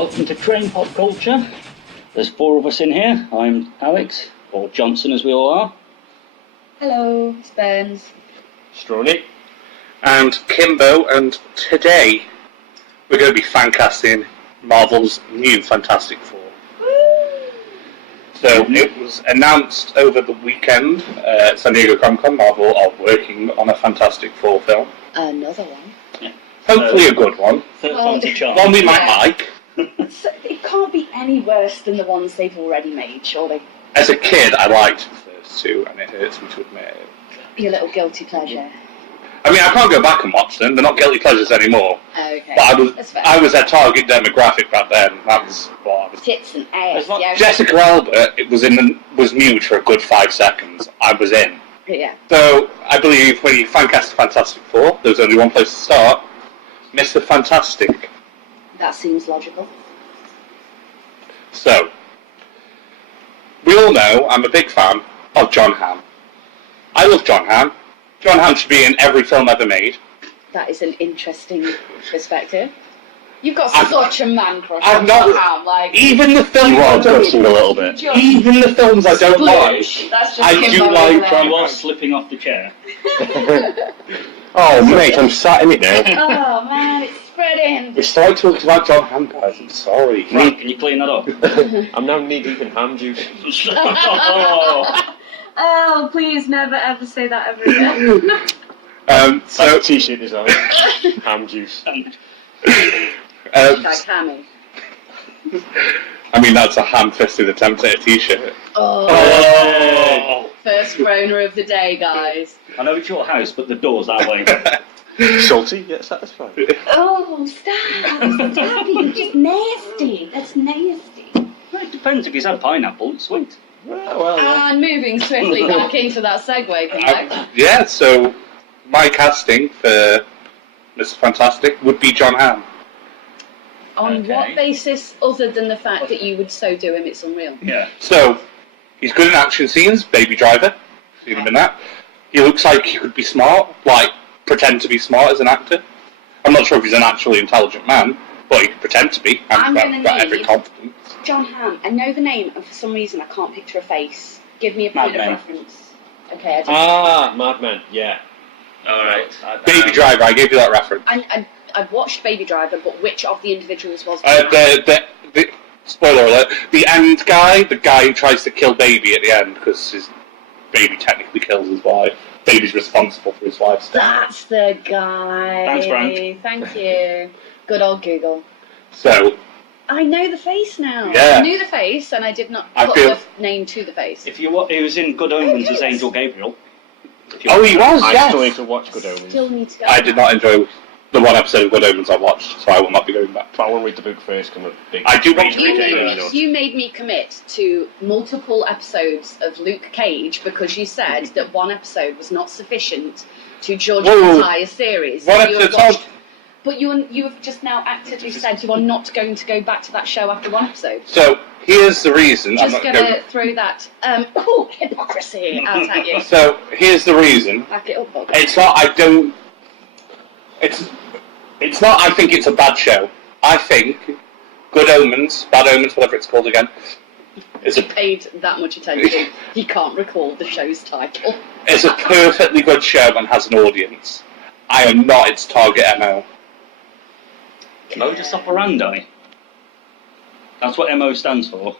Welcome to TrainPopCulture. There's 4 of us in here. I'm Alex, or Johnson as we all are. Hello, it's Burns. Stroney. And Kimbo, and today we're going to be fancasting Marvel's new Fantastic Four. So it was announced over the weekend at San Diego Comic-Con, Marvel are working on a Fantastic Four film. Another one. Yeah. Hopefully a good one. Third time's a charm. One we might like. So it can't be any worse than the ones they've already made, surely. As a kid, I liked the first two, and it hurts me to admit it. Your little guilty pleasure. I mean, I can't go back and watch them. They're not guilty pleasures anymore. Oh, okay. But I was a target demographic back then. That was what I was. Tits and ass. Yeah. Jessica Alba was nude for a good 5 seconds. I was in. Yeah. So I believe when you fancast Fantastic Four, there's only one place to start: Mr. Fantastic. That seems logical. So we all know I'm a big fan of John Hamm. I love John Hamm. John Hamm should be in every film ever made. That is an interesting perspective. You've got such a man crush I'm on not. John Hamm, like Even the films I don't. a little bit. Even the films I don't like. That's just I Kimbo do like over John You there. are slipping off the chair. Oh, mate, I'm sat in it now. Oh man, it's spreading. We started talking about John Hamm, guys. I'm sorry. Frank, can you clean that up? I'm now knee-deep in ham juice. Oh. Oh, please never ever say that ever again. So T-shirt design. Ham juice. Like Hammy. I mean, that's a ham-fisted attempt at a t-shirt. Oh. First groaner of the day, guys. I know it's your house, but the door's that way. Salty, yet satisfied. Oh, stop! Stop! You're just nasty. That's nasty. Well, it depends. If he's had pineapple, it's sweet. Well, yeah. And moving swiftly back into that segue, correct? Yeah, so my casting for Mr. Fantastic would be John Hamm. On Okay. what basis, other than the fact that you would so do him, it's unreal? Yeah. So, he's good in action scenes, Baby Driver, seen him in that. He looks like he could be smart, like, pretend to be smart as an actor. I'm not sure if he's an actually intelligent man, but he could pretend to be. I'm I've gonna got every need- confidence. John Hamm. I know the name, and for some reason I can't picture a face. Give me a point of Mad Men. reference. Okay, I just... Mad Men, yeah. Alright. Baby Driver, I gave you that reference. I've watched Baby Driver, but which of the individuals was it? The spoiler alert, the end guy, the guy who tries to kill Baby at the end, because his baby technically kills his wife. Baby's responsible for his wife's death. That's the guy. Thanks, Frank. Thank you. Good old Google. So, I know the face now. Yeah. I knew the face, and I did not I put feel- the name to the face. If you he was in Good Omens as Angel Gabriel. oh, he was, I still need yes! to watch Good Omens. Still need to go. I did not enjoy the one episode of Good Omens I watched, so I will not be going back. But I want to read the book first, I'm a big... I do want to You read made, it. you made me commit to multiple episodes of Luke Cage because you said that one episode was not sufficient to judge Whoa. the entire series. One You have episode's watched- on. But you have just now actively said you are not going to go back to that show after one episode. So, here's the reason. Just I'm not gonna going. throw that hypocrisy out at you. So, here's the reason. Back it up, Bob. It's not, I don't. It's not, I think it's a bad show. I think Good Omens, Bad Omens, whatever it's called again, is a Paid that much attention, he can't recall the show's title. It's a perfectly good show and has an audience. I am not its target MO. Modus operandi. That's what MO stands for.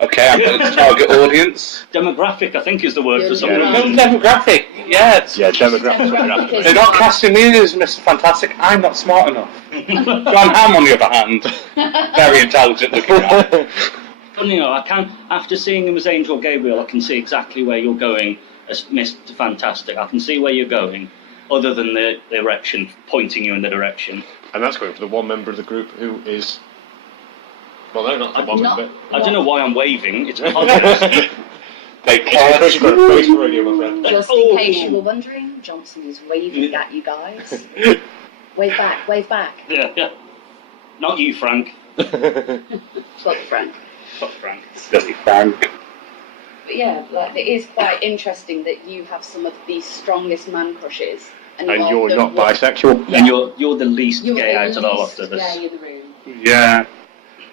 Okay, I'm not its target audience. Demographic, I think, is the word Yeah, for some yeah. No reason. demographic. Yeah, Yeah, demographics. Demographic is- they're not casting me as Mr. Fantastic. I'm not smart enough. John Hamm, on the other hand, very intelligent looking guy. But, you know, I can, after seeing him as Angel Gabriel, I can see exactly where you're going as Mr. Fantastic. I can see where you're going, other than the erection pointing you in the direction. And that's going for the one member of the group who is... Well, no, not the one Not- member. I don't know why I'm waving. It's a podcast. They It's because you've got a face for radio, my friend. Just in case you were wondering, Johnson is waving at you guys. Wave back, wave back. Yeah, yeah. Not you, Frank. Fuck Frank. Fuck Frank. Silly Frank. But yeah, like, it is quite interesting that you have some of the strongest man crushes. And are you're the not one- bisexual. And you're the least You're gay the out of the lot least of this. gay in the room. Yeah.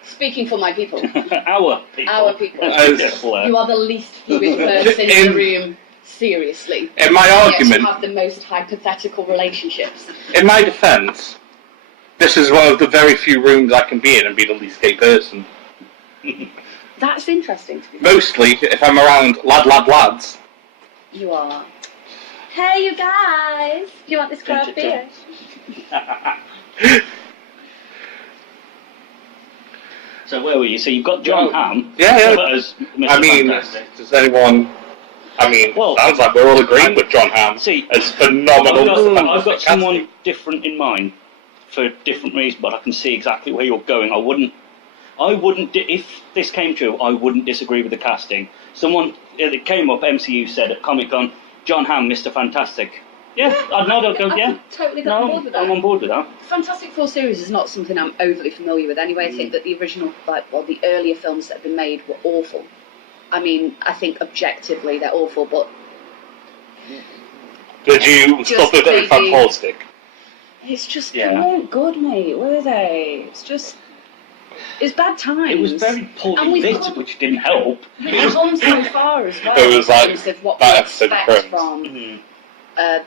Speaking for my people. Our people. Our people. Careful, You are the least fluid person in the room. Seriously. In my Yet argument, you have the most hypothetical relationships. in my defence, this is one of the very few rooms I can be in and be the least gay person. That's interesting to be fair. Mostly, if I'm around lads. You are. Hey, you guys! Do you want this craft beer? So where were you? So you've got John Hamm. Yeah. As Mr. I mean, Fantastic. does anyone... sounds like we're all agreeing with John Hamm. See, It's phenomenal. I've got someone different in mind for different reasons, but I can see exactly where you're going. I wouldn't, if this came true, I wouldn't disagree with the casting. Someone, it came up, MCU said at Comic-Con, John Hamm, Mr. Fantastic. Yeah, I'd nod, I'd go, yeah. I'm totally on board with that. I'm on board with that. Fantastic Four series is not something I'm overly familiar with anyway. I think that the original, the earlier films that have been made were awful. I mean, I think objectively they're awful, but... Did you stop it at Fancastic? It's just, they weren't good, mate, were they? It's just... It's bad times. It was very poorly lit, which didn't help. We've come so far as well. It was like in terms of what that we episode of expect Friends. from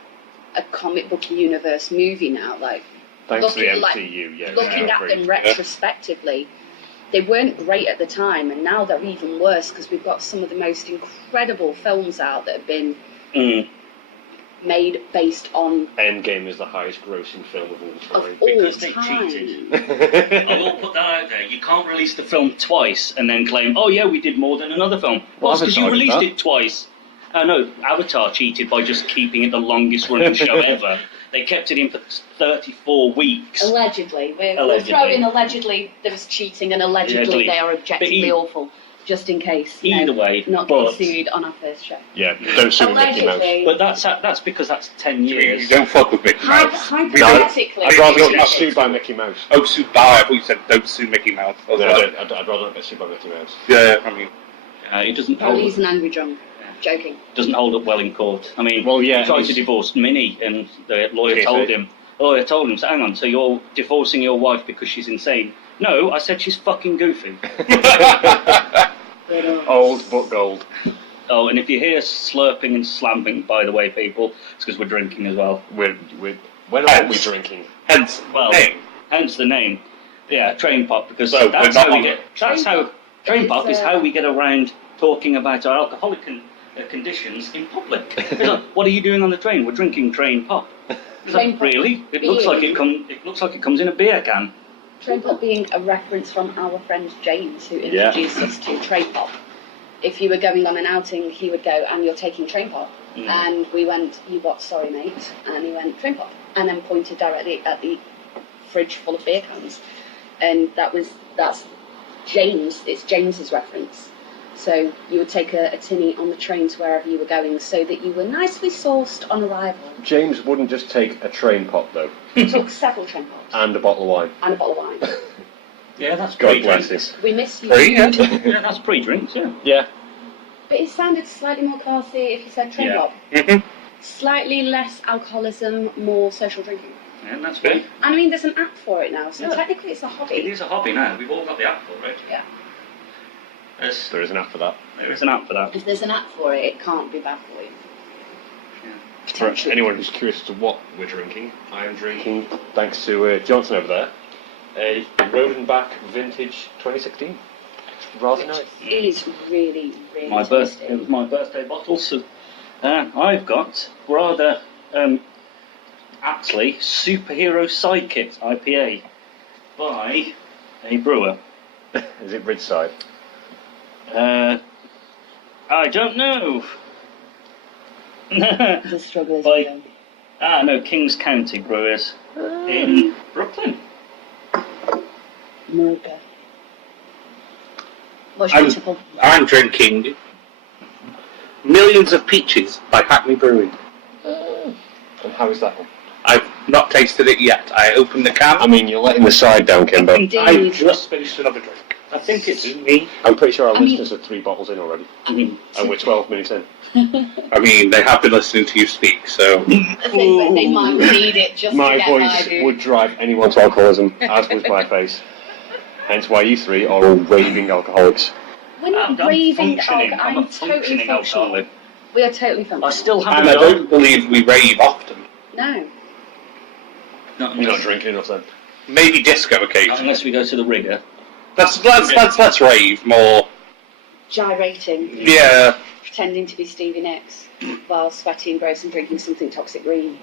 a comic book universe movie now. Like, Thanks to the looking, MCU, looking at them retrospectively, they weren't great at the time, and now they're even worse because we've got some of the most incredible films out that have been made based on... Endgame is the highest grossing film of all time. Because they cheated. I will put that out there. You can't release the film twice and then claim, oh yeah, we did more than another film. Well, because you released it twice. No, Avatar cheated by just keeping it the longest running show ever. They kept it in for 34 weeks. Allegedly. We're throwing allegedly there was cheating and allegedly they are objectively awful. Just in case. Either way. Not getting sued on our first show. Yeah, don't sue Mickey Mouse. But that's because that's 10 years. You don't fuck with Mickey Mouse. Hypothetically. I'd rather not get sued by Mickey Mouse. Oh, sue... I thought you said don't sue Mickey Mouse. I'd rather not get sued by Mickey Mouse. Yeah, I mean... He doesn't Probably he's an angry drunk. Joking. Doesn't hold up well in court. I mean, well, yeah, he tried to divorce Minnie, and the lawyer told him, so hang on, so you're divorcing your wife because she's insane? No, I said she's fucking goofy. Old but gold. Oh, and if you hear slurping and slamming, by the way, people, it's because we're drinking as well. When are we drinking? Hence the name. Yeah, TrainPop, because so that's how we get... TrainPop is how we get around talking about our alcoholic conditions in public. Like, what are you doing on the train? We're drinking TrainPop. Like, really? It looks like it comes in a beer can. TrainPop being a reference from our friend James, who introduced us to TrainPop. If you were going on an outing, he would go, and you're taking TrainPop. And we went, you what, sorry mate? And he went, TrainPop. And then pointed directly at the fridge full of beer cans. And that's James, it's James's reference. So you would take a tinny on the train to wherever you were going so that you were nicely sourced on arrival. James wouldn't just take a train pop though. He took several train pops. And a bottle of wine. And a bottle of wine. Yeah, that's God bless this. We miss you. Yeah, that's pre-drinks, yeah. Yeah. But it sounded slightly more classy if you said train pop. Slightly less alcoholism, more social drinking. Yeah, that's good. And I mean, there's an app for it now, so technically it's a hobby. It is a hobby now. We've all got the app for it. Yeah. There is an app for that. There is an app for that. If there's an app for it, it can't be bad for you. For anyone who's curious as to what we're drinking, I am drinking, thanks to Johnson over there, a Road and Back Vintage 2016. It's rather nice. It is really, really It was my birthday bottle, so I've got rather aptly Superhero Sidekick IPA by a brewer. Is it Ridgeside? I don't know. The struggle is no, Kings County Brewers in Brooklyn. America. What's your typical? I'm drinking Millions of Peaches by Hackney Brewing. And how is that one? I've not tasted it yet. I opened the can. I mean, you're letting the side down, Kimbo. I just finished another drink. I think it's me. I'm pretty sure our listeners are 3 bottles in already. And we're 12 minutes in. I mean, they have been listening to you speak, so... They might need it just my to get voice would drive anyone to alcoholism, as would my face. Hence why you three are all raving alcoholics. We're not I'm raving functioning. alcohol. I'm a I'm totally functioning functional. alcoholic. We are totally functional. I still And haven't I done. don't believe we rave often. No. Not You're not drinking enough then. Maybe disco occasionally. unless we go to the rigger. Let's rave more. Gyrating. Yeah. Pretending to be Stevie Nicks while sweaty and gross and drinking something toxic green.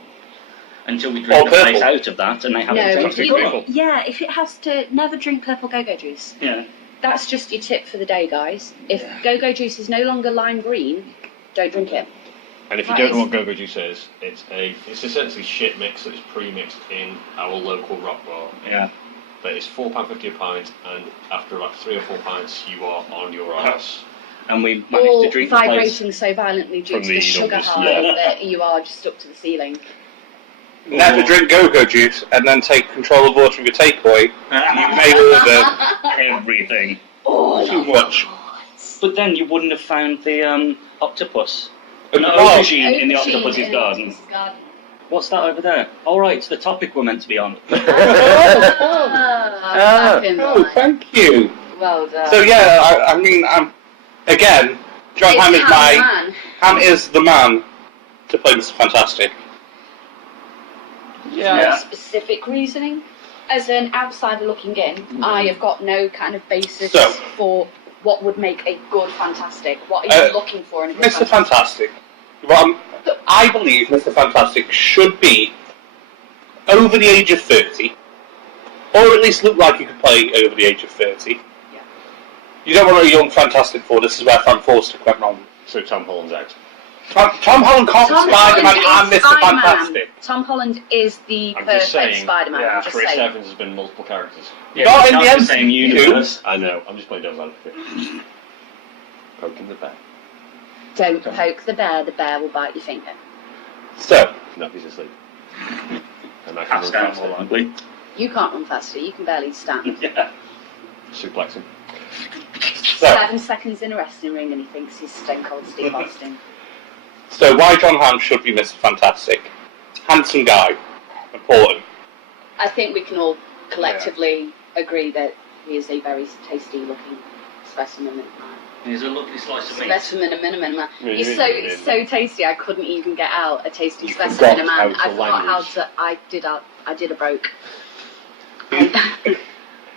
Until we drink Or the place purple. out of that and they have No, it if toxic you, purple. yeah, if it has to never drink purple go-go juice. Yeah. That's just your tip for the day, guys. If go-go juice is no longer lime green, don't drink it. And if you That don't know is- what go-go juice is, it's essentially shit mix that is pre-mixed in our local rock bar. Yeah. But it's £4.50 a pint, and after like 3 or 4 pints, you are on your ass. And we managed Or to drink the place. vibrating so violently due From to the the sugar numbers, high yeah. that you are just up to the ceiling. Never drink go-go juice and then take control of ordering a takeaway. You may order everything. Oh, too much. But then you wouldn't have found the octopus. And No, oh, aubergine in the octopus's garden. What's that over there? All right, it's the topic we're meant to be on. Back in oh, line. thank you. Well done. So yeah, I mean, again, John It's Hamm is Hamm, man. Hamm is the man to play Mr. Fantastic. Yeah. Specific reasoning. As an outsider looking in, I have got no kind of basis So- for what would make a good Fantastic. What are you looking for in a good Mr. Fantastic. Well, I believe Mr. Fantastic should be over the age of 30, or at least look like he could play over the age of 30. Yeah. You don't want a young Fantastic Four. This is where Fancastic went wrong. So Tom Holland's out. Tom Holland can't be Tom Spider-Man Holland and is Mr. Spider-Man. Fantastic. Tom Holland is the I'm just perfect saying, Spider-Man. yeah, I'm just Chris saying. Evans has been multiple characters. Yeah, Not it's in the not the MCU. same universe. I know, I'm just playing devil's advocate. Poking the bear. Don't poke the bear will bite your finger. So, No, he's asleep. And I can Passed run out more faster. likely. You can't run faster, you can barely stand. Yeah. Suplex him. so, 7 seconds in a wrestling ring and he thinks he's Stone Cold Steve Austin. so why John Hamm should be Mr. Fantastic? Handsome guy. Important. I think we can all collectively agree that he is a very tasty looking specimen. He's a lovely slice of meat. Specimen a minimum man. Yeah, He's yeah. so tasty. I couldn't even get out a tasty You specimen a forgot man. how I to forgot how language. to. I did a broke.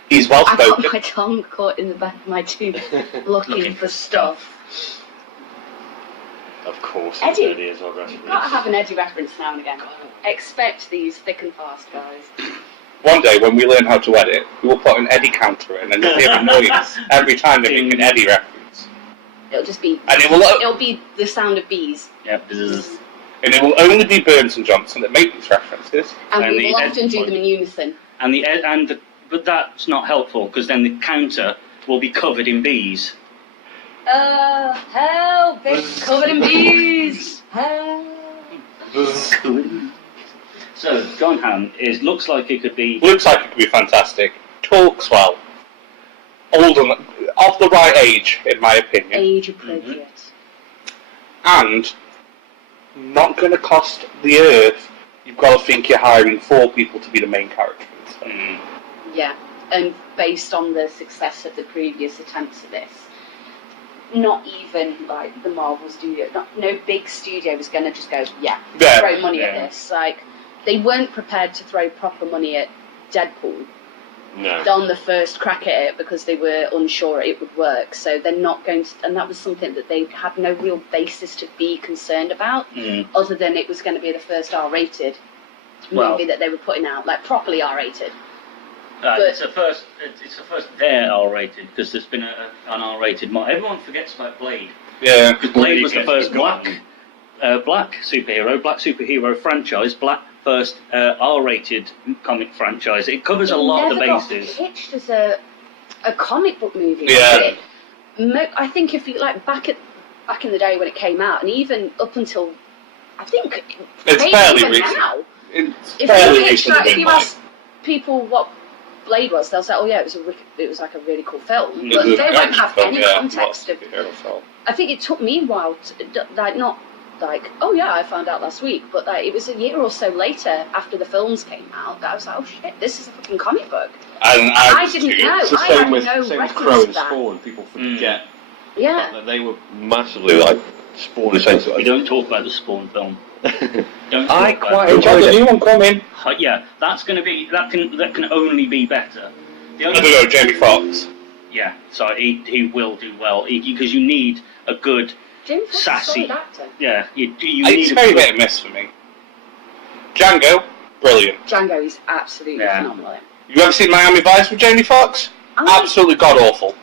He's well I got spoken. my tongue caught in the back of my tooth, looking for stuff. Of course, Eddie. Eddie is all right. You've got to have an Eddie reference now and again. Expect these thick and fast guys. One day when we learn how to edit, we will put an Eddie counter in and you'll hear a noise every time they make an Eddie reference. It'll just be. And It'll be the sound of bees. Yep, bzzz. And it will only be Burns and Johnson that make these references. And And we the will Ed often do point. them in unison. But that's not helpful because then the counter will be covered in bees. Help! It's covered in bees! Help! So John Hamm looks like he could be. Looks like it could be fantastic. Talks well. Old and of the right age, in my opinion. Age appropriate. And not going to cost the earth. You've got to think you're hiring 4 people to be the main characters. Mm. Yeah, and based on the success of the previous attempts at this, not even like the Marvel studio, no big studio was going to just go, throw money at this. Like, they weren't prepared to throw proper money at Deadpool No. on the first crack at it because they were unsure it would work. So they're not going to, and that was something that they had no real basis to be concerned about, other than it was going to be the first R-rated movie that they were putting out, like properly R-rated. It's the first their R-rated because there's been an R-rated. Everyone forgets about Blade. Yeah. Because Blade was the gets first forgotten. black superhero franchise, first R-rated comic franchise. It covers a lot of the bases. It never got pitched as a comic book movie. Yeah. I think if you like back in the day when it came out, and even up until I think It's maybe fairly even recent. now, It's if fairly you pitched recent. that, if you ask people what Blade was, they'll say, "Oh yeah, it was like a really cool film," but they won't have any context of. I think it took me a while, like, oh yeah, I found out last week, but like, it was a year or so later after the films came out that I was like, oh shit, this is a fucking comic book. And I didn't know. It's the I same had with, no same with reference Crow to and that. Spawn. People forget that they were massively like Spawn. We don't talk about the Spawn film. Don't I talk quite about enjoyed the it. new one coming. Yeah, that's going to be that can only be better. The I only, don't know, Jamie Foxx. yeah, so he will do well because you need a good Jamie Foxx is a sassy. solid actor. Yeah, you It's need very a good, hit and miss for me. Django, brilliant. Django is absolutely Yeah. phenomenal. You ever seen Miami Vice with Jamie Foxx? Absolutely god awful.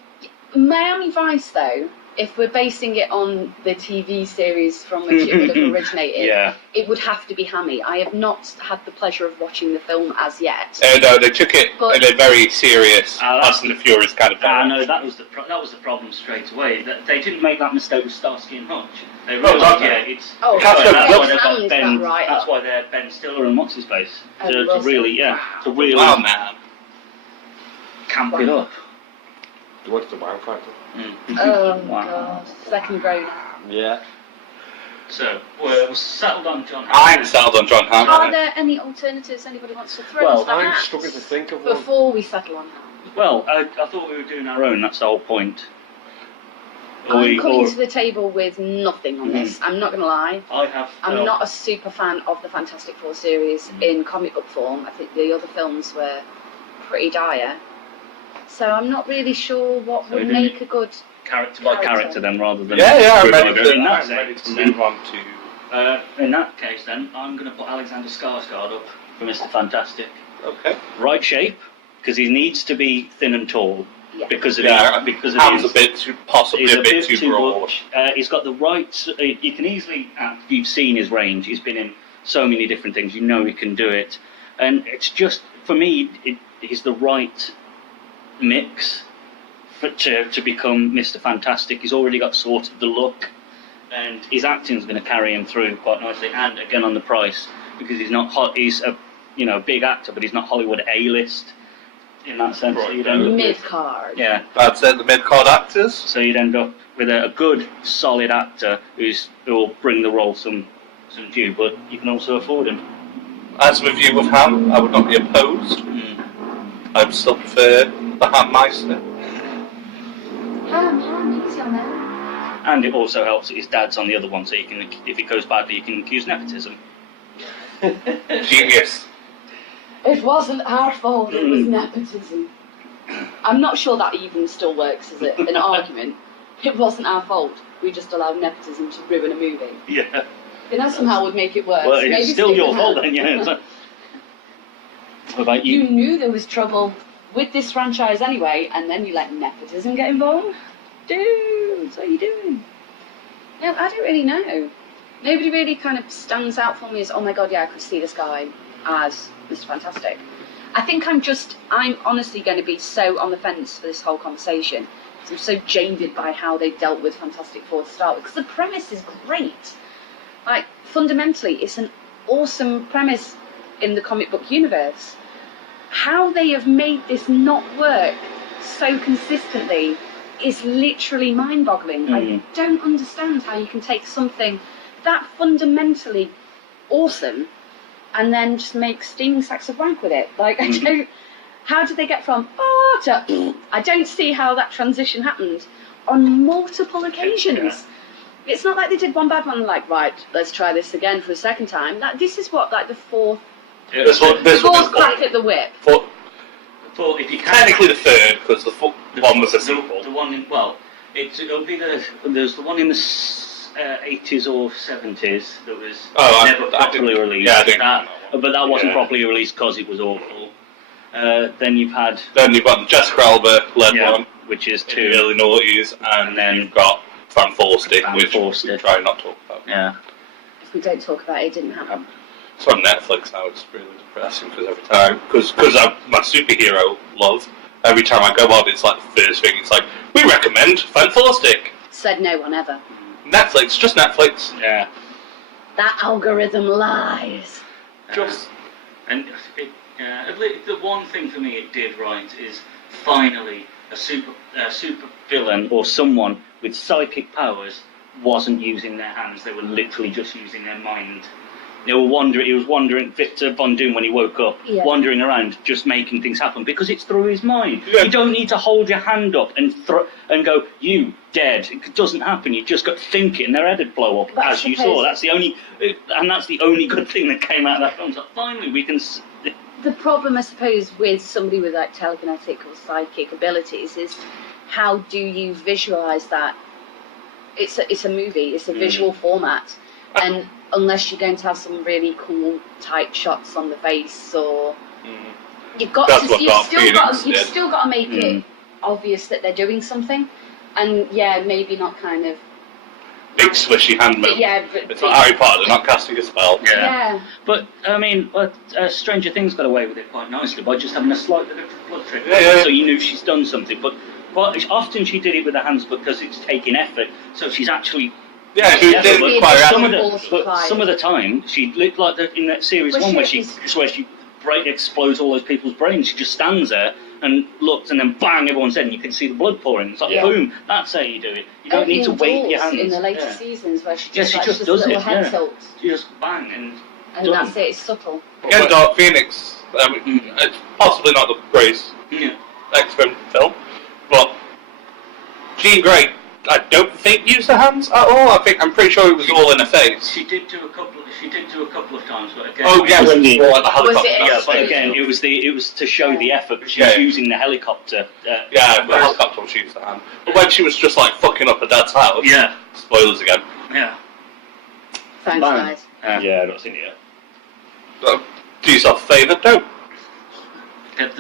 Miami Vice, though, if we're basing it on the TV series from which it would have originated, yeah. it would have to be Hammy. I have not had the pleasure of watching the film as yet. No, they took it But- in a very serious Fast and the Furious kind of I direction. know that was the problem straight away. They didn't make that mistake with Starsky and Hutch. They No, realised, no. yeah, it's Oh, That's that's what- why they've got Hand Ben. that right That's up. why they're Ben Stiller and what's his face Oh, to Wilson. really, yeah, to really Wow, man. camp it up. What's the wow factor? Oh, Wow. God. Second grown. Yeah. So we're settled on John. I'm Hamm. settled on John Hamm. Are there any alternatives anybody wants to throw Well, into the I'm hat struggling to think of one. before we settle on Ham? Well, I thought we were doing our own. That's the whole point. I'm coming to the table with nothing on this. I'm not going to lie. I have. I'm not a super fan of the Fantastic Four series in comic book form. I think the other films were pretty dire. So I'm not really sure what So would we're make a good... character by character then, rather than Yeah, I'm group ready, order. to, In that I'm ready to sense, move on to... in that case, then I'm going to put Alexander Skarsgård up for Mr. Fantastic. Okay. Right shape, because he needs to be thin and tall. Yeah. Because of because of Hamm's his, a bit too, possibly he's a bit too broad. much. He's got the right. You can easily. You've seen his range. He's been in so many different things. You know he can do it, and it's just for me. He's the right mix to become Mr. Fantastic. He's already got sort of the look, and his acting's going to carry him through quite nicely. And again on the price, because he's not hot. He's a big actor, but he's not Hollywood A-list in that sense. Right, So you'd end up with- Mid-card. yeah. That's it, the mid-card actors. So you'd end up with a good, solid actor who will bring the role some due, but you can also afford him. As with you with Hamm, I would not be opposed. I would still prefer the Hammeister. Ham, easy on there. And it also helps that his dad's on the other one, so you can, if it goes badly, you can accuse nepotism. Genius. It wasn't our fault, it was nepotism. I'm not sure that even still works as an argument. It wasn't our fault. We just allowed nepotism to ruin a movie. Yeah. And that somehow would make it worse. Well, it's Maybe still Stephen your fault Amell. then, yeah. So- What about You you? knew there was trouble with this franchise anyway, and then you let nepotism get involved? Dude, what are you doing? Yeah, I don't really know. Nobody really kind of stands out for me as, oh my god, yeah, I could see this guy as Mr. Fantastic. I think I'm honestly going to be so on the fence for this whole conversation. I'm so jaded by how they dealt with Fantastic Four to start with, because the premise is great. Like, fundamentally, it's an awesome premise in the comic book universe. How they have made this not work so consistently is literally mind-boggling. I don't understand how you can take something that fundamentally awesome and then just make steaming sacks of wank with it. Like, I don't... How did they get from to... I don't see how that transition happened on multiple occasions. It's not like they did one bad one and like, right, let's try this again for a second time. This is what, like the fourth This one is crack at the whip. Well, if you can, technically the third, because the one was a the sequel. one in, well, it'll be there's the one in the 80s or 70s that was never properly released. Yeah, I didn't. But that wasn't properly released because it was awful. Then you've got the Jessica Alba led one, which is in the early noughties, and then you've got Fancastic, which we try not to talk about. Yeah. If we don't talk about it, it didn't happen. It's on Netflix now. It's really depressing because every time, because I'm my superhero love. Every time I go on, it's like the first thing. It's like, we recommend Fancastic. Said no one ever. Netflix, just Netflix. Yeah. That algorithm lies. Just And the one thing for me it did right is finally a super villain or someone with psychic powers wasn't using their hands; they were literally just using their mind. They were wandering. He was wandering. Victor Von Doom, when he woke up, wandering around, just making things happen because it's through his mind. Yeah. You don't need to hold your hand up and go, "You dead." It doesn't happen. You just got to think it, and their head would blow up, But as you saw. That's the only good thing that came out of that film. So finally, we can. The problem, I suppose, with somebody with like telekinetic or psychic abilities is how do you visualize that? It's a movie. It's a visual format, and unless you're going to have some really cool tight shots on the face, or you've still got to make it obvious that they're doing something, and maybe not kind of big swishy hand movement. Yeah, but it's not Harry Potter. They're not casting a spell. Yeah. But I mean, Stranger Things got away with it quite nicely by just having a slight bit of blood trick. So you knew she's done something. But often she did it with her hands because it's taking effort. So she's actually. Yeah, she did require some of the time she looked like in that series one where she explodes all those people's brains. She just stands there and looks, and then bang, everyone's dead, and you can see the blood pouring. It's like boom, that's how you do it. You don't need to wait your hands. In the later seasons where she just does it. She just bang and that's it. It's subtle. Again, Dark Phoenix. It's possibly not the greatest X-Men film, but Jean Grey, I don't think used her hands at all. I'm pretty sure it was all in her face. She did do a couple of times, but again. Oh yeah, when she brought the helicopter. But again, it was to show the effort. But she was using the helicopter. The helicopter was used her hand. But when she was just like fucking up her dad's house. Yeah. Spoilers again. Yeah. Thanks, guys. I've not seen it yet. Do yourself a favour, don't. Get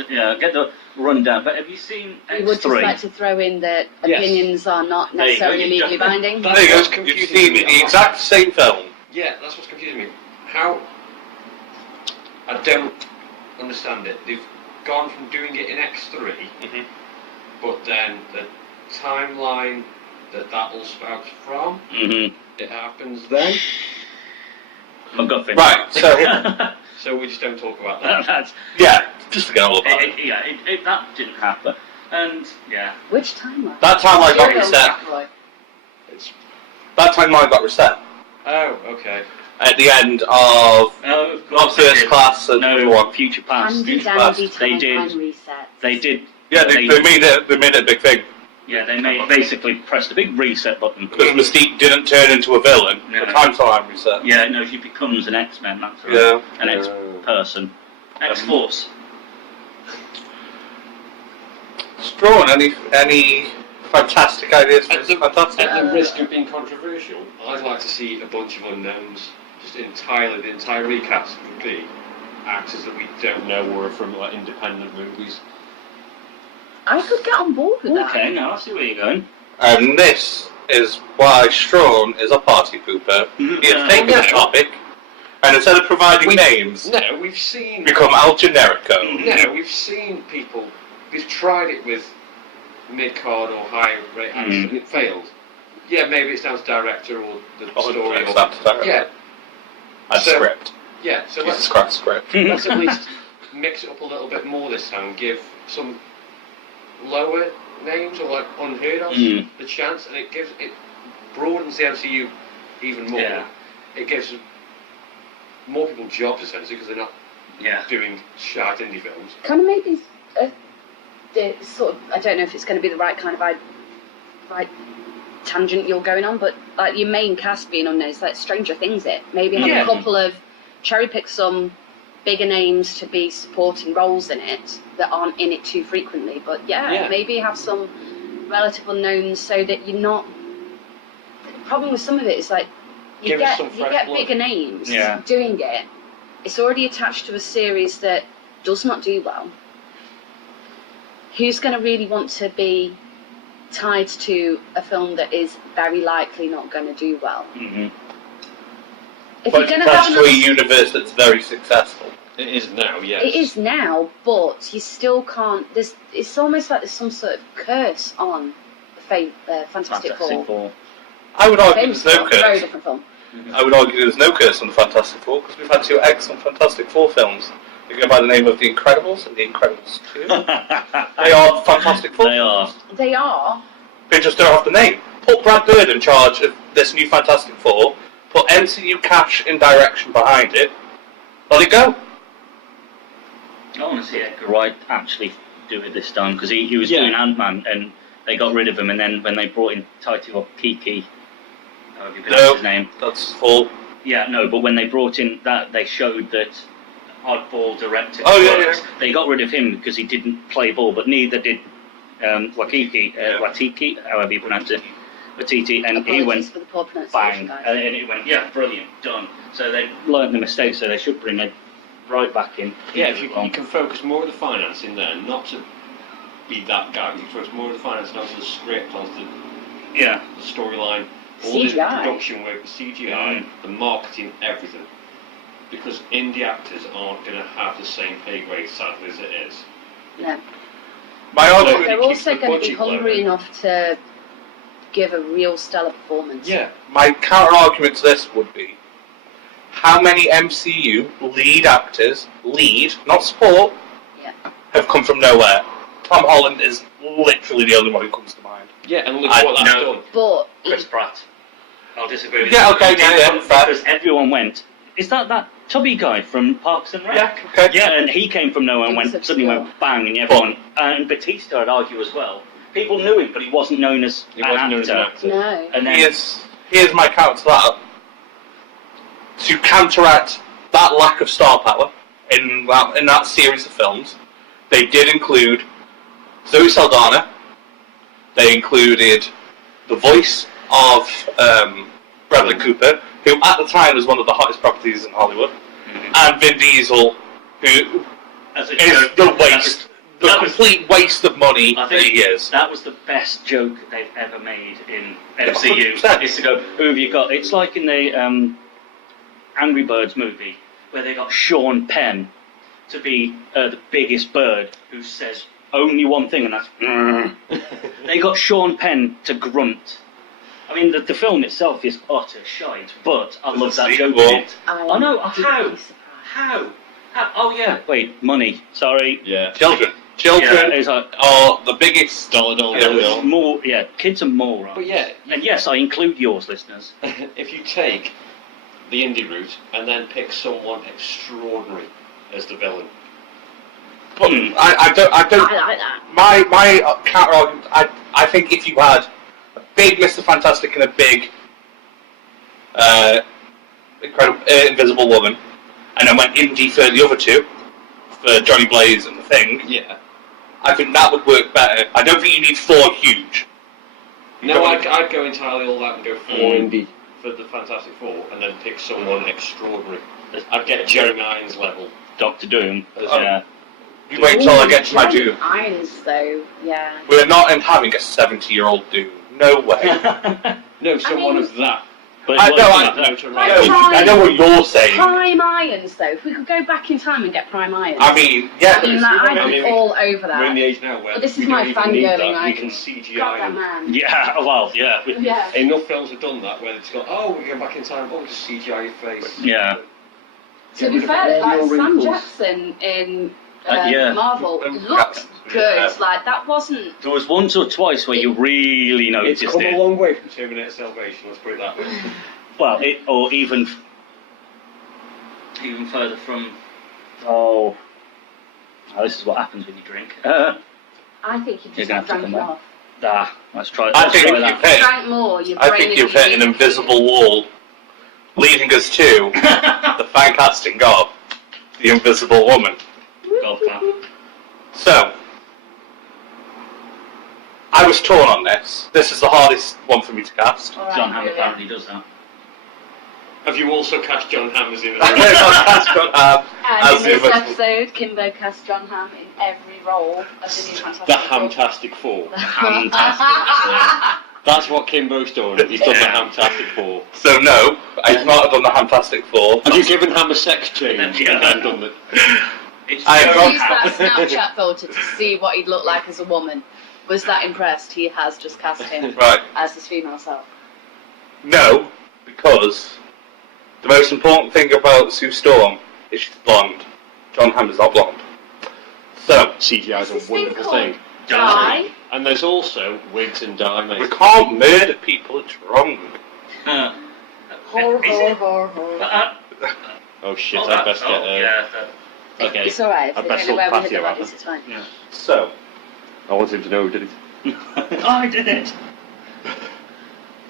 the rundown. But have you seen X3? We would just like to throw in that opinions are not necessarily legally binding. There you go. You've seen the exact same film. Yeah, that's what's confusing me. How? I don't understand it. They've gone from doing it in X3, but then the timeline that all sprouts from, it happens then. MacGuffin. Right, so... So we just don't talk about that. Just forget all about it. That didn't happen. And, Which timeline? That timeline got reset. That timeline got reset. Oh, okay. At the end of First Class and Future Past. They did. Yeah, they made it a big thing. Yeah, they basically pressed the big reset button. Because Mystique didn't turn into a villain. The timeline reset. Yeah, no, she becomes an X-Men. That's right. Yeah. An X-person. X-Force. Strawn, any fantastic ideas for Fantastic? At the risk of being controversial, I'd like to see a bunch of unknowns. Just entirely, the entire recast would be actors that we don't know or are from like independent movies. I could get on board with that. Okay, now I see where you're going. And this is why Strawn is a party pooper. He has taken a topic, and instead of providing names, we've seen become Al Generico. No, we've seen people. We've tried it with mid-card or high-rate actors, and it failed. Yeah, maybe it's down to director or the story. It's down to director. And script. Yeah, so let's scratch script. Let's at least mix it up a little bit more this time and give some lower names or like unheard of the chance, and it broadens the MCU even more. Yeah. It gives more people jobs essentially because they're not doing shite indie films. Kind of maybe sort of, I don't know if it's going to be the right kind of right tangent you're going on, but like your main cast being unknown, it's like Stranger Things. Maybe have a couple of cherry pick some bigger names to be supporting roles in it that aren't in it too frequently, but maybe have some relative unknowns so that you're not. The problem with some of it is like you get bigger names doing it. It's already attached to a series that does not do well. Who's going to really want to be tied to a film that is very likely not going to do well? If but you're attached to a universe that's very successful. It is now, yes. It is now, but you still can't. It's almost like there's some sort of curse on Fantastic Four. I would argue there's no curse. Very different film. I would argue there's no curse on the Fantastic Four because we've had two excellent Fantastic Four films. They go by the name of The Incredibles and The Incredibles 2. They are Fantastic Four. They are. They are. They just don't have the name. put Brad Bird in charge of this new Fantastic Four, put MCU cash and direction behind it, let it go. I want to see Edgar Wright actually do it this time, because he was doing Ant-Man and they got rid of him, and then when they brought in Taika Waititi, however you pronounce his name. That's full. Yeah, no, but when they brought in that, they showed that oddball director. Yeah. They got rid of him because he didn't play ball, but neither did Waititi, however you pronounce it, Waititi, and he went for the poor pronunciation, bang, guys. and it went brilliant, done. So they learned the mistake, so they should bring it right back in. Yeah, if you can focus more of the finance in there, not to be that guy. You can focus more of the finance onto the script, onto the storyline, all the production work, the CGI, the marketing, everything. Because indie actors aren't going to have the same pay grade, sadly, as it is. Yeah. My argument They're also going to be hungry enough to give a real stellar performance. Yeah. My counter argument to this would be, how many MCU lead actors, not support, have come from nowhere? Tom Holland is literally the only one who comes to mind. Yeah, and look what that's done. But Chris Pratt. I'll disagree with you. Okay, fair. Because everyone went, is that tubby guy from Parks and Rec? Yeah, okay. Yeah, and he came from nowhere and suddenly went bang, and everyone, and Batista, I'd argue as well. People knew him, but he wasn't known as an actor. No. And then, here's my counter to that. To counteract that lack of star power in that series of films, they did include Zoe Saldana. They included the voice of Bradley Cooper, who at the time was one of the hottest properties in Hollywood, and Vin Diesel, who is the complete waste of money that he is. That was the best joke they've ever made in MCU. 100%. Is to go, who have you got? It's like in the Angry Birds movie, where they got Sean Penn to be the biggest bird, who says only one thing, and that's They got Sean Penn to grunt. I mean, the film itself is utter shite, but I love that joke in it. I know, how? Oh yeah, wait, money, sorry. Yeah. Children are the biggest dollar. More, kids are morons. But yeah. And yes, I include yours, listeners. If you take the indie route and then pick someone extraordinary as the villain. But I don't. I like that. My counter argument. I think if you had a big Mr. Fantastic and a big incredible Invisible Woman, and then went indie for the other two, for Johnny Blaze and the Thing. Yeah. I think that would work better. I don't think you need four huge. No, I'd go entirely all out and go four indie for the Fantastic Four, and then pick someone extraordinary. I'd get Jeremy Irons level. Doctor Doom. You wait till I get to my Doom. Irons, though, yeah. We're not in having a 70-year-old Doom. No way. No, someone of that. But I know what you're saying. Prime Irons, though. If we could go back in time and get Prime Irons. I mean, yeah. I'd be all over that. We're in the age now where this is my fangirling. We can CGI. Got that man. Yeah, well, yeah. Enough films have done that where it's gone, oh, we go back in time, oh, just CGI your face. Yeah. To be fair, like Sam Jackson in Marvel looked good. Yeah. Like, that wasn't... There was once or twice where you really noticed it. It's come a long way from Terminator Salvation, let's put it that way. Well, or even further from... Oh, this is what happens when you drink. I think you just have to drank come it back. off. Let's try I think that. If you drank more, your brain I think you've hit an invisible wall, leading us to the fancasting of the Invisible Woman. Golf clap. So, I was torn on this. This is the hardest one for me to cast. Right, John Hamm apparently does that. Have you also cast John Hamm as the I cast John Hamm and as in the this Invisible. episode, Kimbo cast John Hamm in every role of the new Fantastic The Four. Hamtastic Four. Fantastic. That's what Kimbo's done. He's done the Hamtastic Four. So no, I've not done the Fantastic Four. Have you given Ham a sex change? Yeah. And done the... I He have used that Snapchat filter to see what he'd look like as a woman. Was that impressed? He has just cast him Right. as his female self. No, because the most important thing about Sue Storm is she's blonde. John Hamm is not blonde. So, CGI is This a wonderful called thing. Die. And there's also wigs and dye We makeup. can't murder people, it's wrong. Hor, Is hor, it? hor, hor. Oh shit, Oh, I'd best get okay. It's alright, if I they best don't know sort where we hit the patio out bodies, it's fine. Yeah. So, I want him to know who did it. I did it.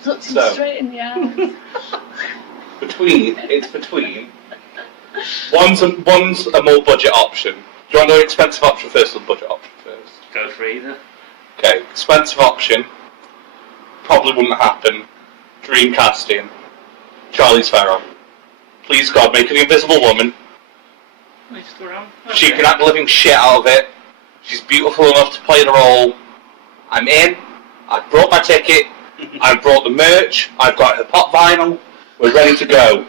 Looked him So. straight in the eye. it's between. One's a more budget option. Do you want the expensive option first or the budget option first? Go for either. Okay, expensive option. Probably wouldn't happen. Dream casting. Charlize Theron. Please God, make her the Invisible Woman. She can act the living shit out of it. She's beautiful enough to play the role. I'm in. I've brought my ticket. I've brought the merch. I've got her pop vinyl. We're ready to go.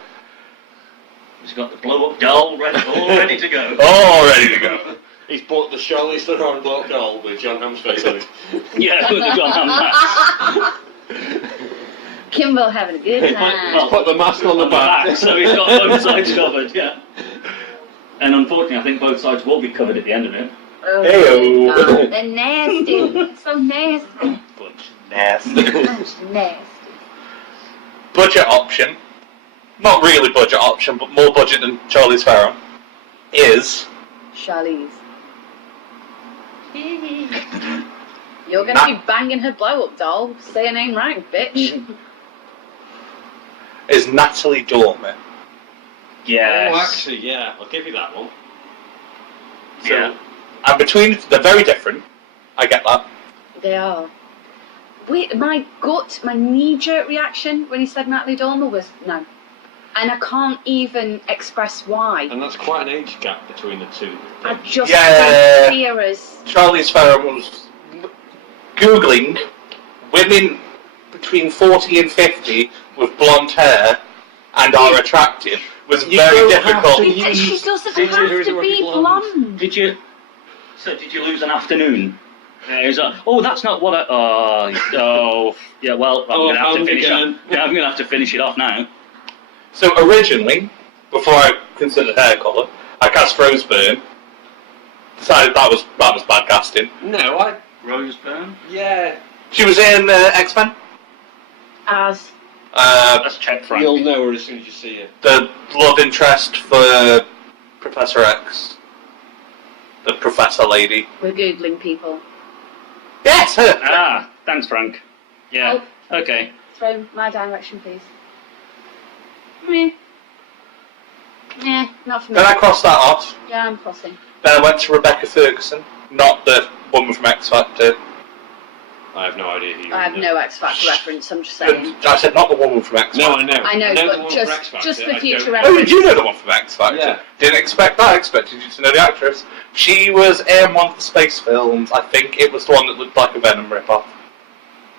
He's got the blow-up doll all ready to go. All ready to go. He's bought the Charlize Theron block doll with John Hamm's face on it. Yeah, with the John Hamm mask. Kimbo having a good time. He's put the mask on the back. So he's got both sides covered, yeah. And unfortunately, I think both sides will be covered at the end of it. Oh, Heyo. God, they're nasty. So nasty. Bunch of nasty. Nasty. Budget option. Not really budget option, but more budget than Charlize Theron. Is Charlize. You're going to be banging her blow-up doll. Say her name right, bitch. is Natalie Dormer. Yes. Oh, actually, yeah, I'll give you that one. So, Yeah. and between they're very different. I get that. They are. Wait, my knee-jerk reaction when he said Natalie Dormer was no. And I can't even express why. And that's quite an age gap between the two. I just Yeah. don't see her as... Charlize Theron was googling women between 40 and 50 with blonde hair and are attractive was You very don't have difficult. to She doesn't Did you have lose to her be blonde? blonde. Did you lose an afternoon? He's like, oh, that's not what I... Oh, yeah, well, I'm going to have to found finish it. again. Yeah, I'm going to have to finish it off now. So originally, before I considered hair colour, I cast Rose Byrne. Decided that was bad casting. No, Roseburn? yeah. She was in X-Men. As... Let's check Frank. You'll know her as soon as you see her. The love interest for Professor X. The Professor lady. We're Googling people. Yes, her. Ah, thanks, Frank. Yeah, okay. Throw my direction, please. Meh. Yeah, not for me. Then I crossed that off. Yeah, I'm crossing. Then I went to Rebecca Ferguson, not the woman from X Factor. I have no idea who you I have are. no X Factor reference, I'm just saying. I said not the woman from X Factor. No, I know. I know, the but one just- for X Factor, just for I future don't- Oh, reference. you do know the one from X Factor? Yeah. Didn't expect that. I expected you to know the actress. She was in one of the space films. I think it was the one that looked like a Venom ripoff.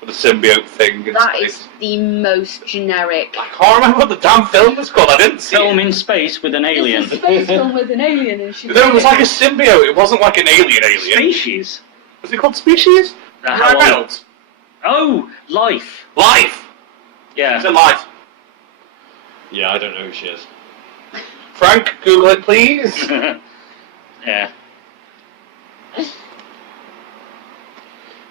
With a symbiote thing in That space. is the most generic. I can't remember what the damn film was called. I didn't see Film it. in space with an alien. It's a space film with an alien and she's... No, it was like a symbiote. It wasn't like an alien. Species? Was it called Species? How Ryan old? Reynolds. Oh, Life. Life. Yeah. It's in Life. Yeah, I don't know who she is. Frank, Google it, please. Yeah.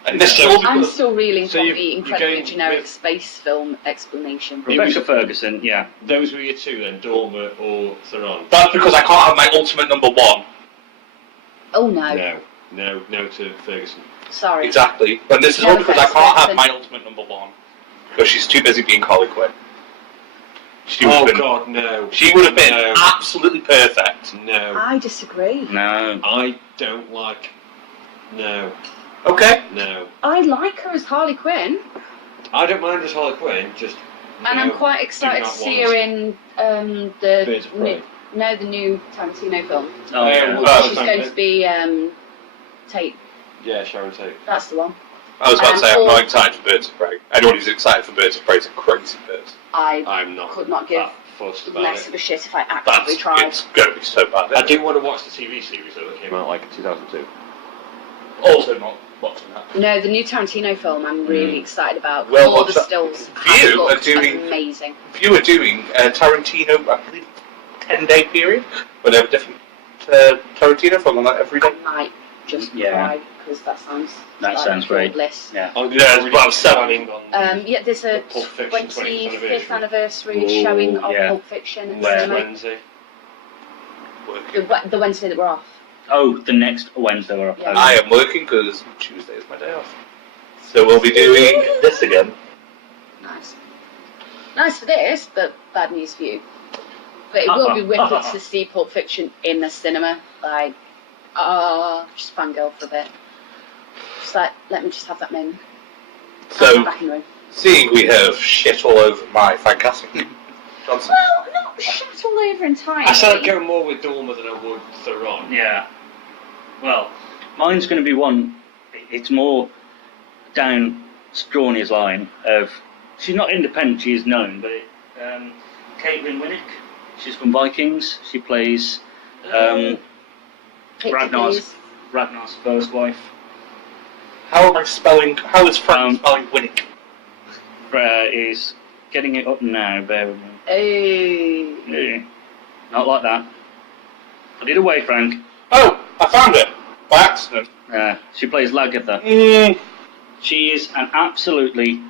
And this is all I'm because still reeling So from you- the you're incredibly going generic with- space film explanation. Rebecca Ferguson, yeah. Those were your two then, Dormer or Theron? that's because I can't have my ultimate number one. Oh no, No to Ferguson. sorry. Exactly. But this is Yeah, all because I okay, can't have then- my ultimate number one. Because she's too busy being Harley Quinn. She would have been, God, no. she would have been No. absolutely perfect. No. I disagree. No. I don't like... No. Okay. No. I like her as Harley Quinn, I don't mind as Harley Quinn, just... and no, I'm quite do excited to not see want her in the Birds of Prey. the new Tarantino film. Oh, yeah. well, Oh, She's thank going you. to be Tate. Yeah, Sharon Tate. That's the one. I was about to say, I'm And not all- excited for Birds of Prey. Anyone who's excited for Birds of Prey is a crazy person. I I'm not could not give that fussed about less it. of a shit if I actively tried. It's going to be so bad. I do want to watch the TV series though that came out like in 2002. Also not watching that. No, the new Tarantino film I'm really excited about. Well, All what's the that? stills You have are looked doing- amazing. If you were doing a Tarantino, I believe, 10-day period, where they have a different Tarantino film on that every day. I might just Yeah. cry because that sounds. That sounds great. Bliss. Yeah. Yeah, it's about 7. Yeah, there's a Pulp Fiction 25th anniversary Ooh, showing of yeah. Pulp Fiction. at Where? cinema. Wednesday. The Wednesday that we're off. Oh, the next Wednesday we're off. Yeah. I am working because Tuesday is my day off. So we'll be doing this again. Nice. Nice for this, but bad news for you. But it will be wicked to see Pulp Fiction in the cinema. Like, just fangirl for a bit. Just like, let me just have that moment. So, Back in the room. seeing we have shit all over my fancasting, Johnson. Well, not shat all over entirely. I said I'd go more with Dormer than I would Theron. Yeah. Well, mine's going to be one. It's more down Strawny's line of. She's not independent. She is known, but Caitlin Winnick. She's from Vikings. She plays Ragnar's first wife. How am I spelling? How is Frank spelling Winnick? Is getting it up now. Bear with me. Hey. Yeah. Not like that. Put it away, Frank. Oh, I found it by accident. She plays Lagatha. She is an absolutely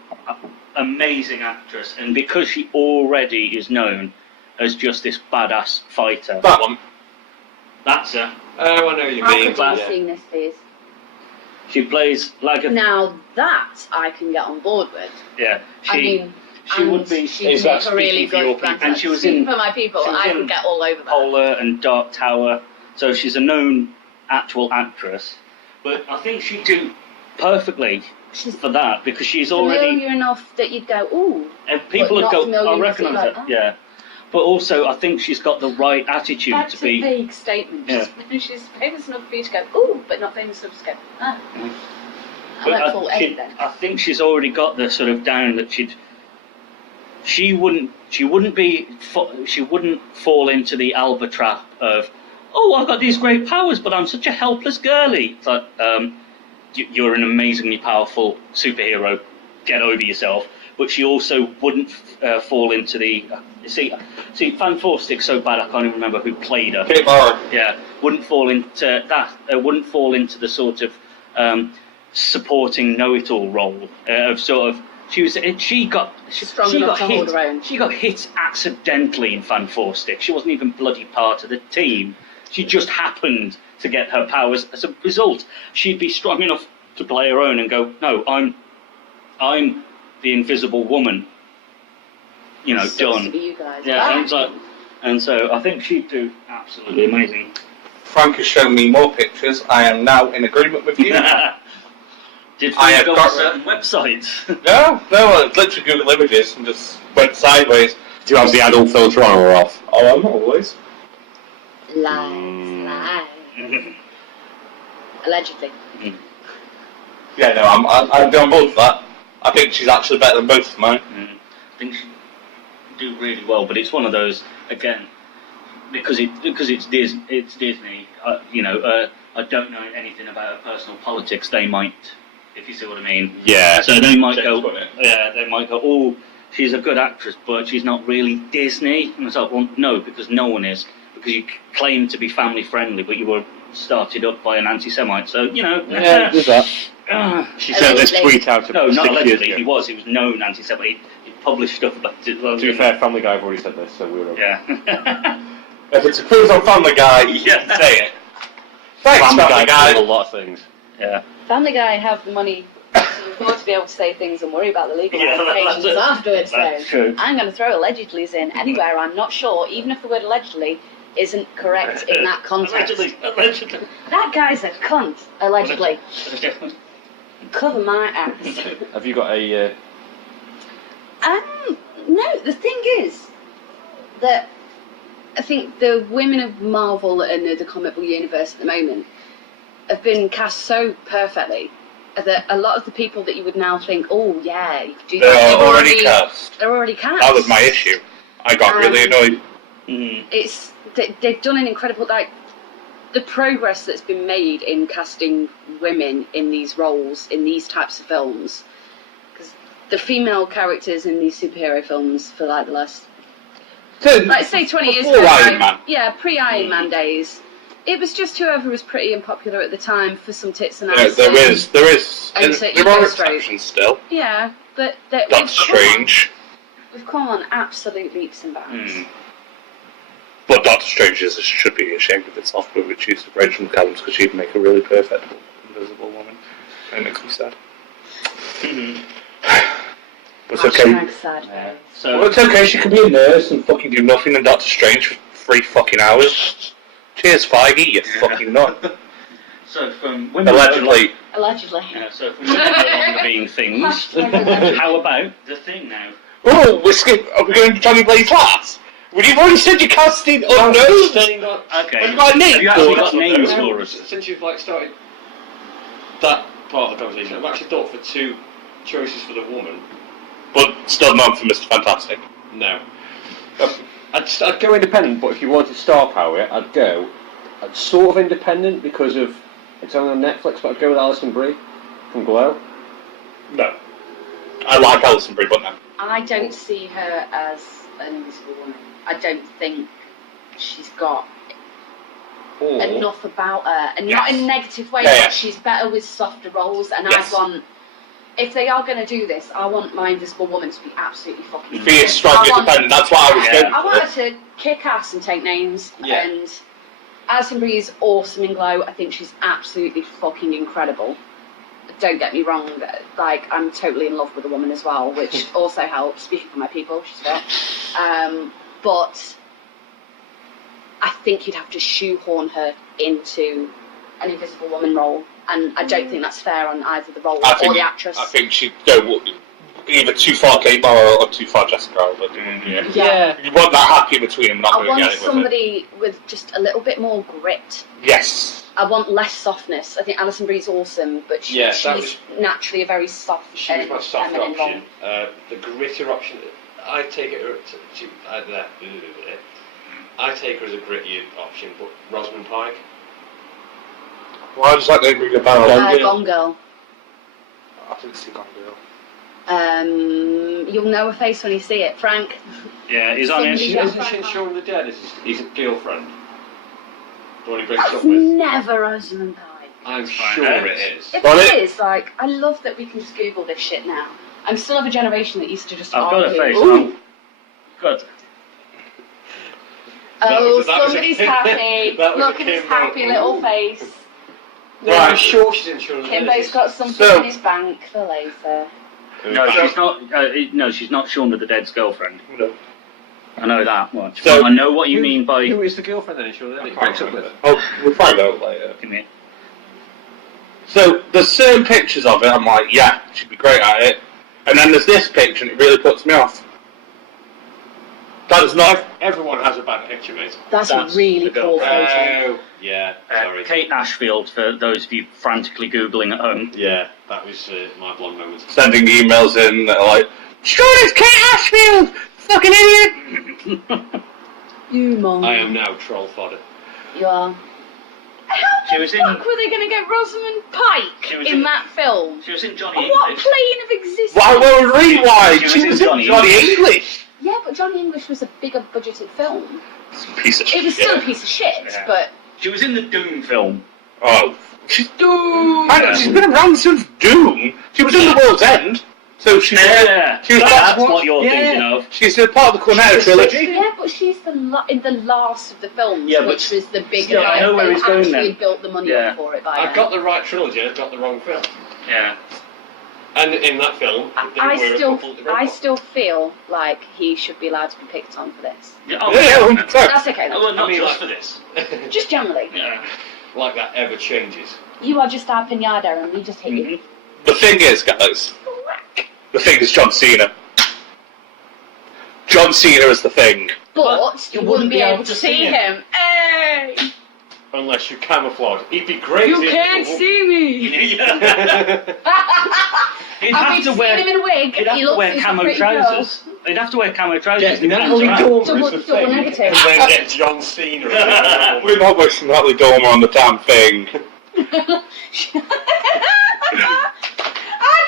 amazing actress, and because she already is known as just this badass fighter. That one. That's her. Oh, I know you How mean. could you be seeing this, please? She plays Lagatha. Now that I can get on board with. Yeah. She would be. She Is can that make a really speaking for your good people? brand. And she was Speaking in. for my people, she was I in can get all over that. Polar and Dark Tower. So she's a known actual actress. But I think she'd do perfectly for that because she's already. Familiar enough that you'd go, ooh. And people but would not go, I familiar recognise enough that. that, Yeah. But also, I think she's got the right attitude That's to be. a vague statement. Yeah. She's famous enough for you to go, ooh, but not famous enough to go, ah. I But won't fall any then. I think she's already got the sort of down that she wouldn't fall into the Alba trap of, oh, I've got these great powers, but I'm such a helpless girlie. It's like, you're an amazingly powerful superhero. Get over yourself. But she also wouldn't fall into the. See, Fancastic's so bad I can't even remember who played her. Kate Mara. Yeah, wouldn't fall into that. Wouldn't fall into the sort of supporting know-it-all role of sort of. She got hit. She got hit accidentally in Fancastic. She wasn't even bloody part of the team. She just happened to get her powers as a result. She'd be strong enough to play her own and go, no, I'm the Invisible Woman. You know, done. You guys. Yeah, and so I think she'd do absolutely amazing. Frank has shown me more pictures. I am now in agreement with you. Did I have go got on certain websites? No, I literally Google images and just went sideways. Do you have the adult filter on or off? Oh, I'm always. Lies. Allegedly. Yeah, no, I'm on board for that. I think she's actually better than both of mine. I think she'd do really well, but it's one of those again because it's Disney. I don't know anything about her personal politics. They might, if you see what I mean. Yeah. So they might go. Got it. Yeah, they might go. Oh, she's a good actress, but she's not really Disney. And it's like, well, no, because no one is. Because you claim to be family friendly, but you were started up by an anti-Semite. So Yeah, there's that. She sent this tweet out No, about not 6 years allegedly. ago. He was known anti-Semite. He published stuff about it. To be fair, Family Guy have already said this, so we were okay. Yeah. If it's a quiz on Family Guy, you can say it. Thanks, Family Family Guy Guy. did a lot of things. Yeah. Family Guy have the money to afford to be able to say things and worry about the legal Yeah, ramifications that's it. afterwards. That's So true. I'm going to throw allegedly's in anywhere I'm not sure, even if the word allegedly isn't correct in that context. Allegedly. That guy's a cunt, allegedly. Cover my ass. Have you got a... No, the thing is that I think the women of Marvel and the comic book universe at the moment have been cast so perfectly that a lot of the people that you would now think, oh yeah, you could do that. They're already cast. They're already cast. That was my issue. I got really annoyed. It's they've done an incredible the progress that's been made in casting women in these roles in these types of films, because the female characters in these superhero films for the last, let's say 20 years Before ago, Iron Man. yeah, pre-Iron Man days, It was just whoever was pretty and popular at the time for some tits and Yeah, ass. there is. And so There are ego stroke. exceptions still. Yeah, but That's Strange. We've come on absolute leaps and bounds. But Doctor Strange should be ashamed of itself with its use of Rachel McAdams because she'd make a really perfect invisible woman. It makes me sad. But it's okay. Sad. So Well, it's okay. She could be a nurse and fucking do nothing in Doctor Strange for 3 fucking hours. Cheers, Feige, you fucking nut. So from women Allegedly. Allegedly. so from women no longer being things, how about the thing now? Oh, are we going to Johnny Blaze last? Well, you've already said you're casting unknowns. Okay. Have you got a name? Have you actually got No, names for us? Since you've started that part of the conversation, I've actually thought for 2 choices for the woman. But still known for Mr. Fantastic. No. I'd go independent, but if you wanted star power, I'd sort of independent because of it's only on Netflix, but I'd go with Alison Brie from Glow. No. I like Alison Brie, but no. I don't see her as an invisible woman. I don't think she's got enough about her, and not in a negative way. Yeah. But she's better with softer roles, and Yes. I want. If they are going to do this, I want my invisible woman to be absolutely fucking. Be a strong independent, that's what I was going I for. want her to kick ass and take names. Yeah. And Alison Brie is awesome in Glow. I think she's absolutely fucking incredible. Don't get me wrong, like, I'm totally in love with the woman as well, which also helps. Speaking for my people, she's got. But I think you'd have to shoehorn her into an invisible woman role, and I don't think that's fair on either the role or the actress. I think she'd go either too far Kate Mara or too far Jessica Alba. Yeah. You want that happy between them, not I going to want get it with it. somebody with just a little bit more grit. Yes. I want less softness. I think Alison Brie's awesome, but she's naturally a very soft She was my soft feminine option. The gritter option, I take it. I take her as a gritty option, but Rosamund Pike. Well, I just like the ring of bell. Gone Girl. I didn't see Gone Girl. You'll know her face when you see it, Frank. Yeah, he's on it. Somebody- Isn't she in Shaun of the Dead? He's a girlfriend. The one he breaks That's up with. never Rosamund Pike. I'm sure it is. If Got it it? is, like, I love that we can just Google this shit now. I'm still of a generation that used to just I've got argue. a face. Ooh. Good. Oh, That was a- somebody's happy. that was a Look at his Kimbo. happy little face. No, Right. I'm sure she's in Shaun of the Dead. Kimbo's got something So- in his bank for later. No, she's not. No, she's not Shaun of the Dead's girlfriend. No. I know that much. So- I know what you mean by. Who is the girlfriend then in Shaun of the Dead? He breaks up with. Oh, we'll find out later. Give me- So, there's certain pictures of it, I'm like, yeah, she'd be great at it. And then there's this picture, and it really puts me off. That is not... Everyone has a bad picture, mate. That's That's a really the poor girlfriend. photo. Oh, yeah. Sorry. Kate Ashfield, for those of you frantically Googling at home. Yeah, that was my blonde moment. Sending emails in that are like, sure, it's Kate Ashfield! Fucking idiot! You mong. I am now troll fodder. You are. How She the was in- fuck were they going to get Rosamund She Pike was in in- that film? She was in Johnny On what English. plane of existence? Why, well, rewind! She was in Johnny English! Yeah, but Johnny English was a bigger budgeted film. It's a piece of shit. It was still a piece of shit, Yeah. but She was in the Doom film. Oh. She's Doom! I know, she's been around since Doom. She was in The World's End. So she's... Yeah, She was that's part- what you're yeah. thinking of. She's a part of the Cornetto trilogy. yeah, but she's in the last of the films, Yeah, but which was the bigger. still, I know where they he's going actually then. built the money Yeah. up for it by I've then. got the right trilogy, I've got the wrong film. Yeah. And in that film, they were a couple that were I hot. still feel like he should be allowed to be picked on for this. Yeah, oh, Yeah, 100%. That's okay. Oh, well, not I mean, just like- for this. Just generally, Yeah. Like that ever changes. you are just our pinata, and we just hit you. The thing is, guys, the thing is John Cena. John Cena is the thing. But you wouldn't be able to see him. Hey! Unless you're camouflaged. He'd be great. You if- can't see me. Yeah. He'd I've have been to wear. seeing him in a wig. He'd have He to looks wear like a camo pretty trousers. They'd have to wear camo trousers. Get to Natalie dance around. Dormer Double- as the double thing, negative. and then get John Cena. as We're not wasting Natalie Dormer on the damn thing. I'd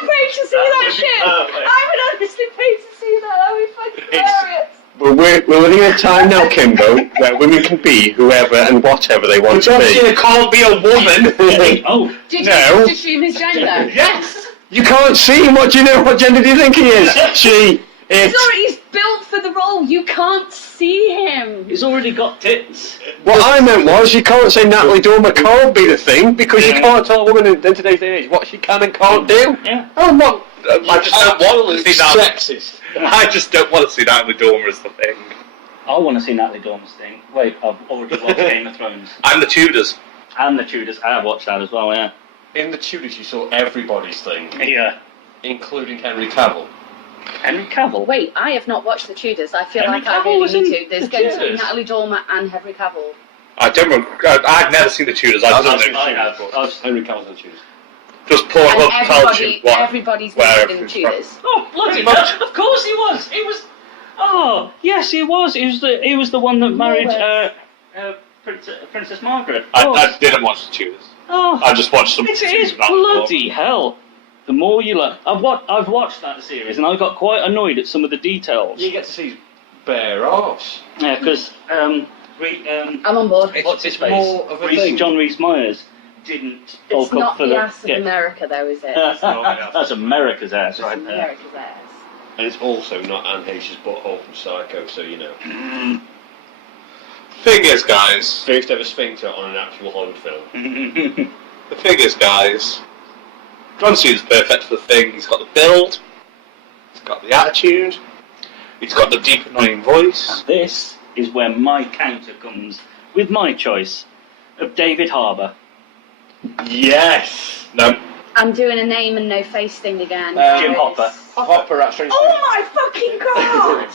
pay to see that shit. perfect. I would honestly pay to see that. That would be fucking It's- hilarious. We'll we're living in a time now, Kimbo, where women can be whoever and whatever they want to be. You can't be a woman. Oh, Did No. you just assume his gender? Yes. You can't see him. What do you know? What gender do you think he is? She, it. Sorry, he's built for the role. You can't see him. he's already got tits. What I meant was, you can't say Natalie Dormer can't be the thing because you can't tell a woman in today's day and age what she can and can't do. Yeah. Oh, I'm not. I just don't want to see that. Sexist. I just don't want to see Natalie Dormer as the thing. I want to see Natalie Dormer's thing. Wait, I've already watched Game of Thrones. And the Tudors. And the Tudors. I watched that as well, yeah. In the Tudors, you saw everybody's thing, Yeah. including Henry Cavill. Henry Cavill? Wait, I have not watched the Tudors. I feel Henry like I Cavill was really in need to. There's the going to be Tudors. Natalie Dormer and Henry Cavill. I don't remember. I've never seen the Tudors. I don't know. I have. Henry Cavill's in the Tudors. Just poor And culture. everybody's been in the Tudors. Oh, bloody hell. Of course he was. He was. Oh, yes, he was. He was the one that married Princess Margaret. I didn't watch the Tudors. Oh, I just watched some. it is bloody hell. The more you learn, I've watched that series and I got quite annoyed at some of the details. You get to see his bare arse. Yeah, because I'm on board. what's his face? more of a thing. John Rhys-Meyers didn't It's bulk up not for the ass of yeah. America, though, is it? That's America's ass right there. America's ass. And it's also not Anne Heche's butthole from Psycho, so you know. Thing is, guys. First ever sphincter on an actual Hollywood film. The thing is, guys. John Cena's perfect for the thing. He's got the build. He's got the attitude. He's got the deep, annoying voice. This is where my counter comes with my choice of David Harbour. Yes! No. I'm doing a name and no face thing again. Jim Hopper. Hopper at Strange Oh my fucking god!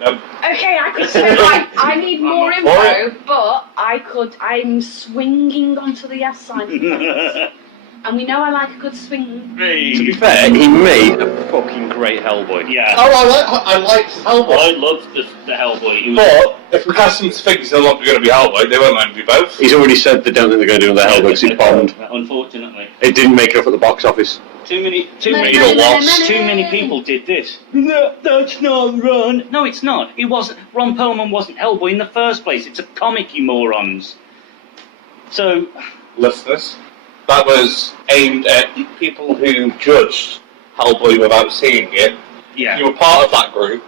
No. Okay, I could say I need more info, but I'm swinging onto the yes sign. And we know I like a good swing. To be fair, he made a fucking great Hellboy. Yeah. Oh, I like Hellboy. I loved the Hellboy. He was, But if we cast him to think he's no longer going to be Hellboy, they won't let him be both. He's already said they don't think they're going to do another Hellboy because he bombed. Unfortunately. It didn't make it up at the box office. Too many people did this. No, that's not Ron. No, it's not. He wasn't. Ron Perlman wasn't Hellboy in the first place. It's a comic, you morons. So, Listeners, that was aimed at people who judged Hellboy without seeing it. yeah. You were part of that group.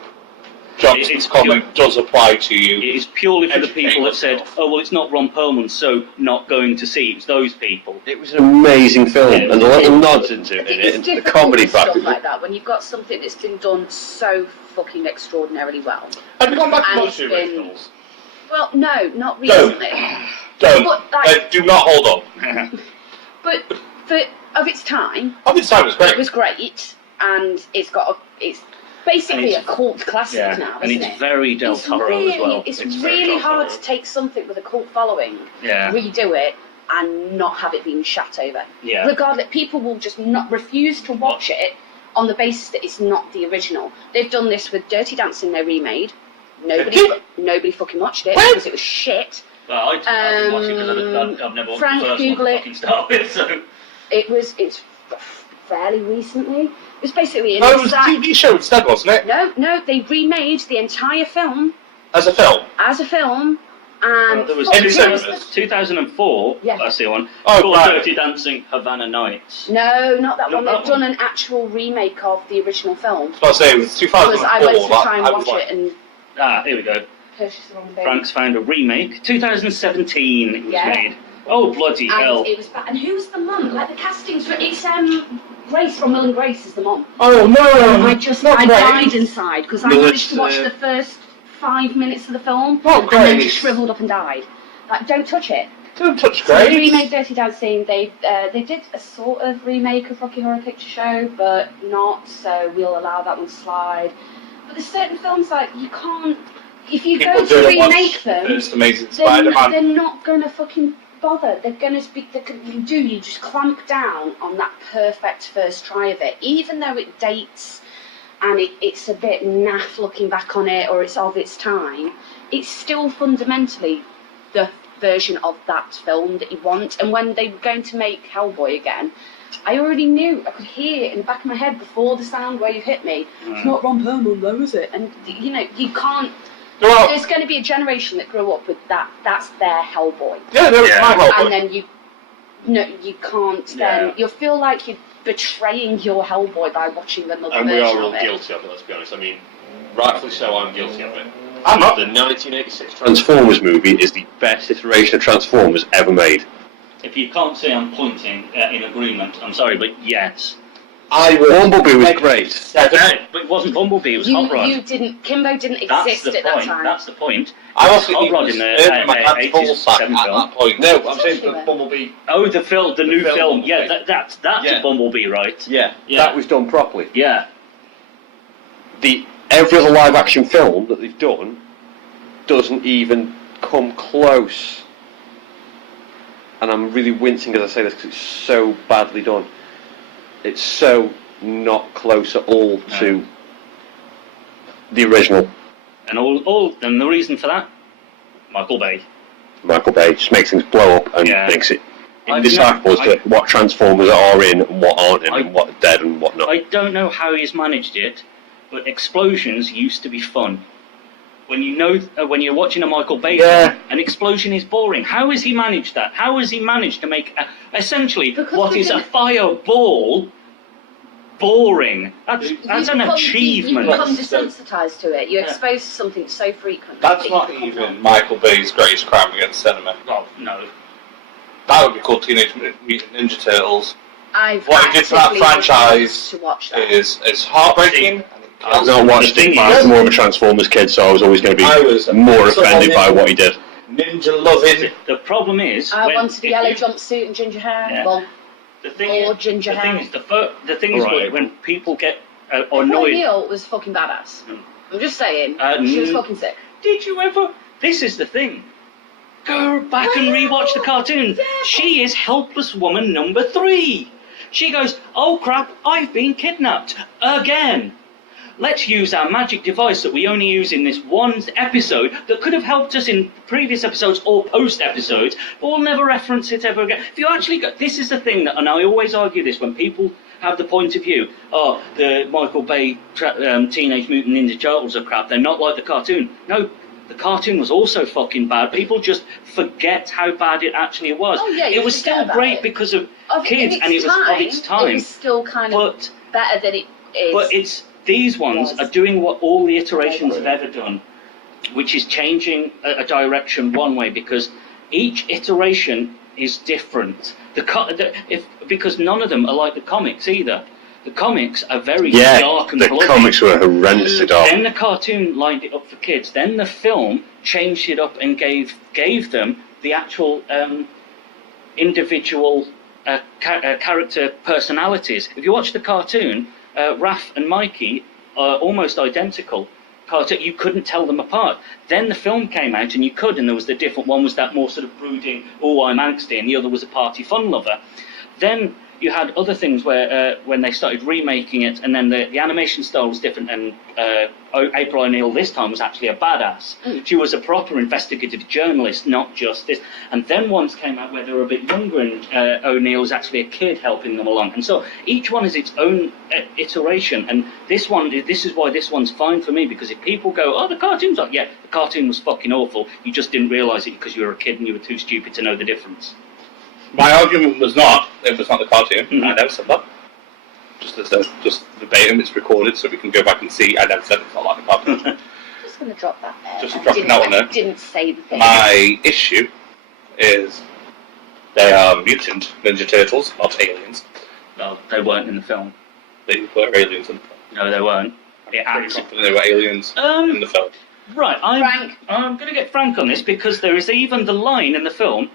Johnson's comment does apply to you. It is purely for the Educate people that said, yourself. oh, well, it's not Ron Perlman, so not going to see. It's those people. It was an amazing film, Yeah, and the little nods I into think it, it's into the difficult comedy with stuff factor. like that when you've got something that's been done so fucking extraordinarily well. Have you gone back and And watched the it's been- originals? Well, no, not recently. Don't. But, like- Do not hold on. But of its time, I think time was it great. was great, and it's basically And a cult classic Yeah, now, and isn't it's it? very Del It's Toro really, as well. It's very really Del hard Toro. to take something with a cult following, Yeah. redo it, and not have it being shat over. Yeah. Regardless, people will just not refuse to watch it on the basis that it's not the original. They've done this with Dirty Dancing. They remade. Nobody fucking watched it because it was shit. Well, I didn't watch it because I've never watched Frank, the first Google one to it. fucking start with, so... It's fairly recently. It was basically No, it was a TV show instead, wasn't it? No, they remade the entire film As a film. as a film, and Well, there was Any fucking- cinemas? 2004, Yeah. that's the one, Oh, called right. Dirty Dancing Havana Nights. No, not that Not one. that They've done one. an actual remake of the original film. So I say it was 2004. Because I went to try and I was watch like, it and Ah, here we go. purchase the wrong thing. Frank's found a remake. 2017 it was Yeah. made. Oh, bloody hell. And it was and who's the mum? Like the castings for it's Grace from Will and Grace is the mum. Oh no! I not died great. inside because I No, managed to it's, watch the first 5 minutes of the film Not and then great. just shriveled up and died. Like, don't touch it. Don't touch So they Grace. remade Dirty Dancing. They did a sort of remake of Rocky Horror Picture Show, but not. So we'll allow that one to slide. But there's certain films like you can't. If you People go to don't watch remake them, First Amazing they're Spider-Man. not gonna fucking bother. They're gonna speak. You just clamp down on that perfect first try of it, even though it dates and it's a bit naff looking back on it, or it's of its time. It's still fundamentally the version of that film that you want. And when they were going to make Hellboy again, I already knew, I could hear it in the back of my head before the sound wave hit me. It's not Ron Perlman though, is it? And you know, you can't. there's going to be a generation that grew up with that. That's their Hellboy. Yeah, no, it's my Hellboy. And then you can't. Then you'll feel like you're betraying your Hellboy by watching another And we version are all of it. guilty of it, let's be honest. I mean, rightfully so, I'm guilty of it. I'm not. The 1986 Transformers movie is the best iteration of Transformers ever made. If you can't say I'm pointing in agreement, I'm sorry, but yes. Bumblebee was great. But it wasn't Bumblebee, it was Hot Rod. Kimbo didn't That's exist the at point. that time. That's the point. I also Hot Rod in the 80s, at 7 film. that point. No, I'm saying the Bumblebee. Oh, the new film. Bumblebee. Yeah, that's Yeah. a Bumblebee, right? Yeah. That was done properly. Yeah. Every other live action film that they've done doesn't even come close. And I'm really wincing as I say this because it's so badly done. It's so not close at all to the original. And and the reason for that, Michael Bay. Michael Bay just makes things blow up and makes it indecipherable as to what Transformers are in and what aren't in and what are dead and what not. I don't know how he's managed it, but explosions used to be fun. When you're watching a Michael Bay film, an explosion is boring. How has he managed that? How has he managed to make essentially what is a fireball boring? That's an achievement. You become desensitized to it. You're exposed to something so frequently. That's not even Michael Bay's greatest crime against cinema. Oh, no. That would be called Teenage Mutant Ninja Turtles. What he did for that franchise to watch that. is heartbreaking. I've not watched it, but I was more of a Transformers kid, so I was always going to be more offended by what he did. Ninja loving. The problem is... I wanted a yellow jumpsuit and ginger hair. Yeah. Well, ginger hair. The thing is when people get annoyed... Neil was fucking badass. I'm just saying. She was fucking sick. Did you ever... This is the thing. Go back and rewatch the cartoon. Yeah. She is helpless woman number 3. She goes, oh crap, I've been kidnapped. Again. Let's use our magic device that we only use in this one episode that could have helped us in previous episodes or post episodes, but we'll never reference it ever again. If you actually go, this is the thing that, and I always argue this when people have the point of view, the Michael Bay Teenage Mutant Ninja Turtles are crap, they're not like the cartoon. No, the cartoon was also fucking bad. People just forget how bad it actually was. Oh, yeah, it was still great because of kids and it was of its time. It was still kind of better than it is. But these ones are doing what all the iterations have ever done, which is changing a direction one way, because each iteration is different. Because none of them are like the comics either. The comics are very dark and bloody. The comics were horrendously dark. Then the cartoon lined it up for kids. Then the film changed it up and gave them the actual individual character personalities. If you watch the cartoon, Raph and Mikey are almost identical. You couldn't tell them apart. Then the film came out and you could, and there was the different one was that more sort of brooding, I'm angsty, and the other was a party fun lover. Then you had other things where when they started remaking it, and then the animation style was different, and April O'Neil this time was actually a badass. She was a proper investigative journalist, not just this. And then ones came out where they were a bit younger, and O'Neil was actually a kid helping them along. And so each one is its own iteration, and this is why this one's fine for me, because if people go, the cartoon's like, the cartoon was fucking awful, you just didn't realise it because you were a kid and you were too stupid to know the difference. My argument was not, it was not the cartoon. I never said that. Just verbatim, it's recorded so we can go back and see. I never said it's not like the cartoon. I'm just going to drop that there. Just dropping that one there. I didn't say the thing. My issue is they are mutant Ninja Turtles, not aliens. No, they weren't in the film. They were aliens in the film. No, they weren't. I'm confident they were aliens in the film. Right, I'm going to get Frank on this, because there is even the line in the film,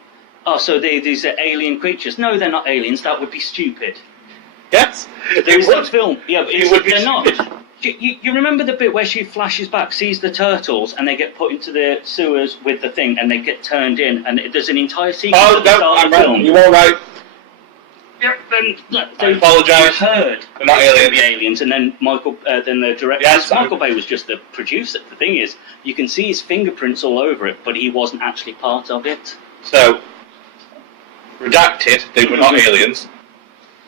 so these are alien creatures. No, they're not aliens. That would be stupid. Yes, there is that film. Yeah, but they're stupid. not. You remember the bit where she flashes back, sees the turtles, and they get put into the sewers with the thing, and they get turned in, and there's an entire sequence at the start of the film. You're all right. Yep, then I apologise. Heard they're not aliens. The aliens, and then then the director. Yes, Michael Bay was just the producer. The thing is, you can see his fingerprints all over it, but he wasn't actually part of it. So, redacted. They were not aliens.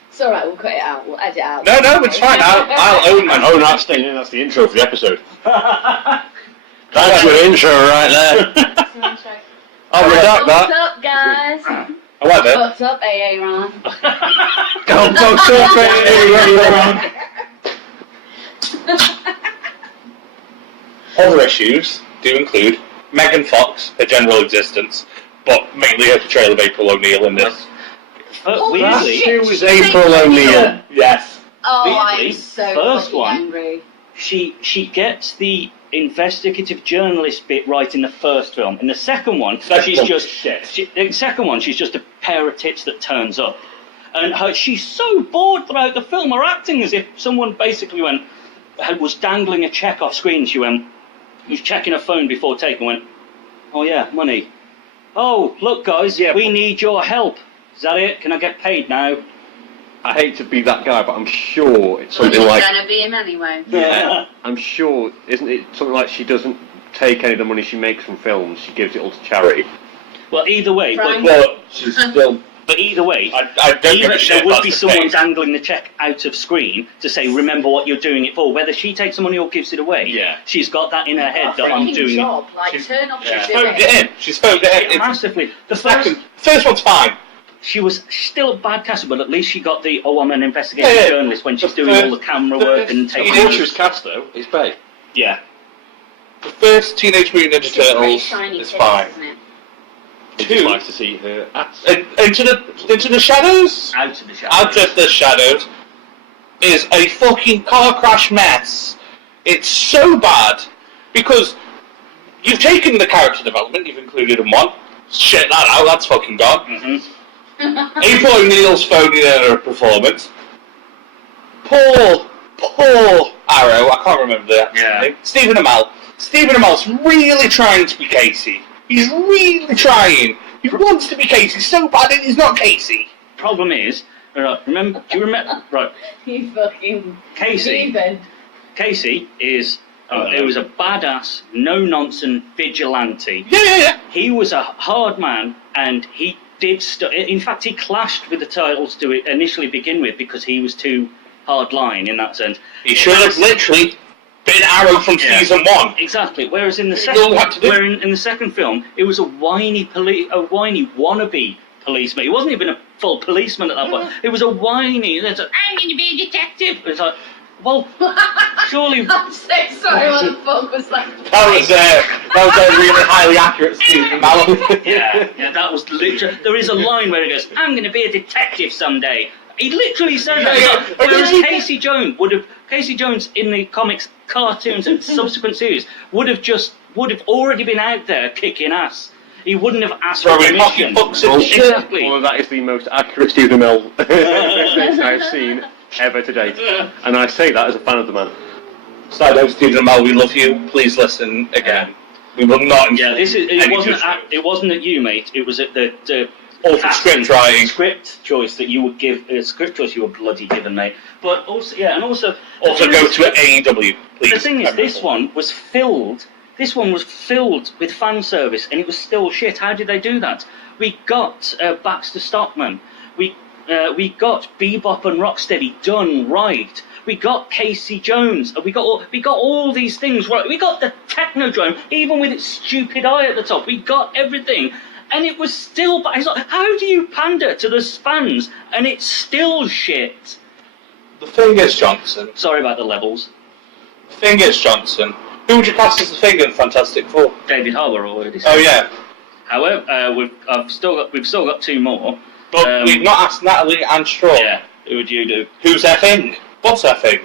It's alright, we'll cut it out, we'll edit it out. No, it's fine. I'll own my Oh, that's staying in, that's the intro for the episode. That's your intro right there. I'll redact What's that. up, guys? I like that. What's up, AA Ron? Go fuck Other issues do include Megan Fox, her general existence, but mainly her portrayal of April O'Neil in this. Oh, Weirdly, shit. It was April O'Neil. Yes. Oh, Weirdly, I'm so first fucking one- angry. she gets the investigative journalist bit right in the first film. In the second one, she's just a pair of tits that turns up. And she's so bored throughout the film, her acting as if someone basically was dangling a check off screen. She was checking her phone before taking, went, oh yeah, money. Oh, look guys, we need your help. Is that it? Can I get paid now? I hate to be that guy, but I'm sure it's Well, something you're like... gonna be him anyway. Yeah. I'm sure, isn't it something like she doesn't take any of the money she makes from films, she gives it all to charity? Well, either way, Frank? Well, she's still. but either way, I don't give a shit. there would that's be the someone case. dangling the check out of screen to say, remember what you're doing it for. Whether she takes the money or gives it away, Yeah. she's got that in her head that I'm Freaking doing job. Like, She's- turn off She's and do phoned it. it in. She's phoned it in. it massively. The Second, first, first one's fine. she was still a bad casting, but at least she got the I'm an investigative Yeah, yeah. journalist when she's The doing all first- the camera work and first- taking. You know what she was cast though? It's Bay. Yeah. The first Teenage Mutant Ninja It's just pretty Turtles shiny is titties, fine. isn't it? It's Two. nice to see her ass. Into the shadows. Out of the shadows. Out of the shadows is a fucking car crash mess. It's so bad because you've taken the character development, you've included in one. Shit that out. That's fucking gone. Mm-hmm. April O'Neil's phoning in her performance. Poor Arrow. I can't remember the actor's Yeah. name. Stephen Amell. Stephen Amell's really trying to be Casey. He's really trying. He wants to be Casey so bad, and he's not Casey. Problem is, right, do you remember? Right, You fucking Casey. heathen. Casey is. It was a badass, no-nonsense vigilante. Yeah. He was a hard man, and he did in fact, he clashed with the Turtles to initially begin with because he was too hard line in that sense. He should have literally been Arrow from Yeah. season 1. Exactly. Whereas in the You don't have to second, do- where in the second film, it was a whiny wannabe policeman. He wasn't even a full policeman at that point. It was a whiny. It's like, I'm going to be a detective. It's like, well, surely. I'm so sorry, what the fuck was that? That was a really highly accurate Stephen Amell. Yeah, that was literally. There is a line where he goes, "I'm going to be a detective someday." He literally said that. Yeah. Whereas Casey Jones in the comics, cartoons, and subsequent series would have already been out there kicking ass. He wouldn't have asked for Throwing permission. pocketbooks and shit. Exactly. Although that is the most accurate Stephen Amell impersonation I've seen ever to date. And I say that as a fan of the man. Side note, Stephen Amell, we love you. Please listen again. We will not. Yeah, it it wasn't at you, mate. It was at the awful script writing. script choice that you would give. Script choice you were bloody given, mate. But also, yeah, and also. Also go to AEW, please. The thing is, this one was filled. This one was filled with fan service, and it was still shit. How did they do that? We got Baxter Stockman. We got Bebop and Rocksteady done right. We got Casey Jones. We got all these things right. We got the Technodrome, even with its stupid eye at the top. We got everything, and it was still. It's like, how do you pander to the fans and it's still shit? The thing is, Johnson. Sorry about the levels. The thing is, Johnson. Who would you cast as the Thing in Fantastic Four? David Harbour already said. Oh yeah, However, we've still got two more. but we've not asked Natalie and Straw. Yeah, who would you do? Who's their Thing? What's their Thing?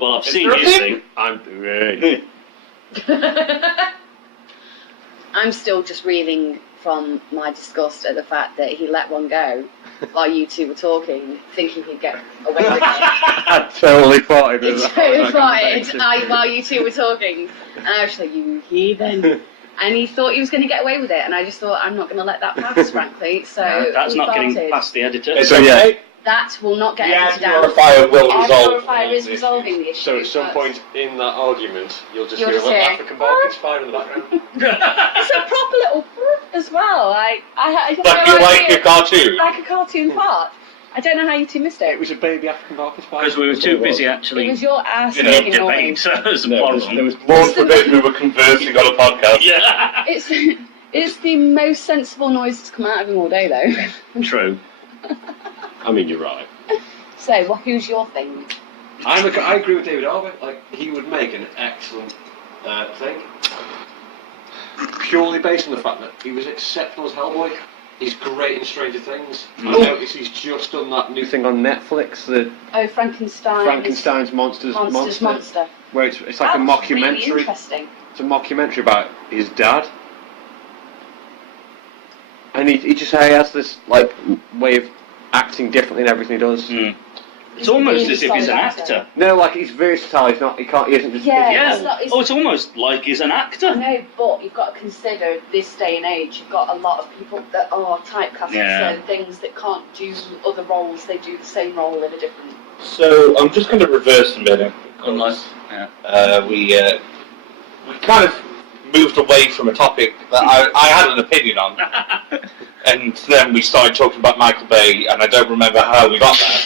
Well, I've Is seen there a his thing? thing. I'm great. I'm still just reeling from my disgust at the fact that he let one go while you two were talking, thinking he'd get away with it. I totally thought it He was totally farted while you two were talking, and I was just like, you heathen. And he thought he was going to get away with it, and I just thought, I'm not going to let that pass, frankly. So That's he not getting farted. past the editor. It's So, yeah. okay. That will not get The edited ad out. glorifier will Our resolve. glorifier is resolving the issue. So at some but point in that argument, you'll just You'll hear a just little hear, African barking spider in the background. it's a proper little as well. I had Like no you like idea. your cartoon. Like a cartoon fart. I don't know how you two missed It it. was a baby African porcupine. Because we were too busy It actually was your ass You know, making debate. noise. So there's a No, problem. there was Lord forbid we were conversing on a podcast. Yeah. It's the most sensible noise to come out of him all day, though. True. I mean, you're right. So, who's your thing? I agree with David Harbour. Like, he would make an excellent thing. Purely based on the fact that he was exceptional as Hellboy. He's great in Stranger Things. I noticed he's just done that new thing on Netflix, the Frankenstein's Monster. Monster. Where it's like a That was mockumentary. Really interesting. It's a mockumentary about his dad. And he just has this like way of acting differently in everything he does. Mm. It's almost as if he's an actor. No, like he's versatile. He isn't just. Yeah. Yeah. It's It's almost like he's an actor. No, but you've got to consider this day and age. You've got a lot of people that are typecast for certain things that can't do other roles. They do the same role in a different. So I'm just going to reverse a minute. Unless, We kind of moved away from a topic that I had an opinion on, and then we started talking about Michael Bay, and I don't remember how we got there.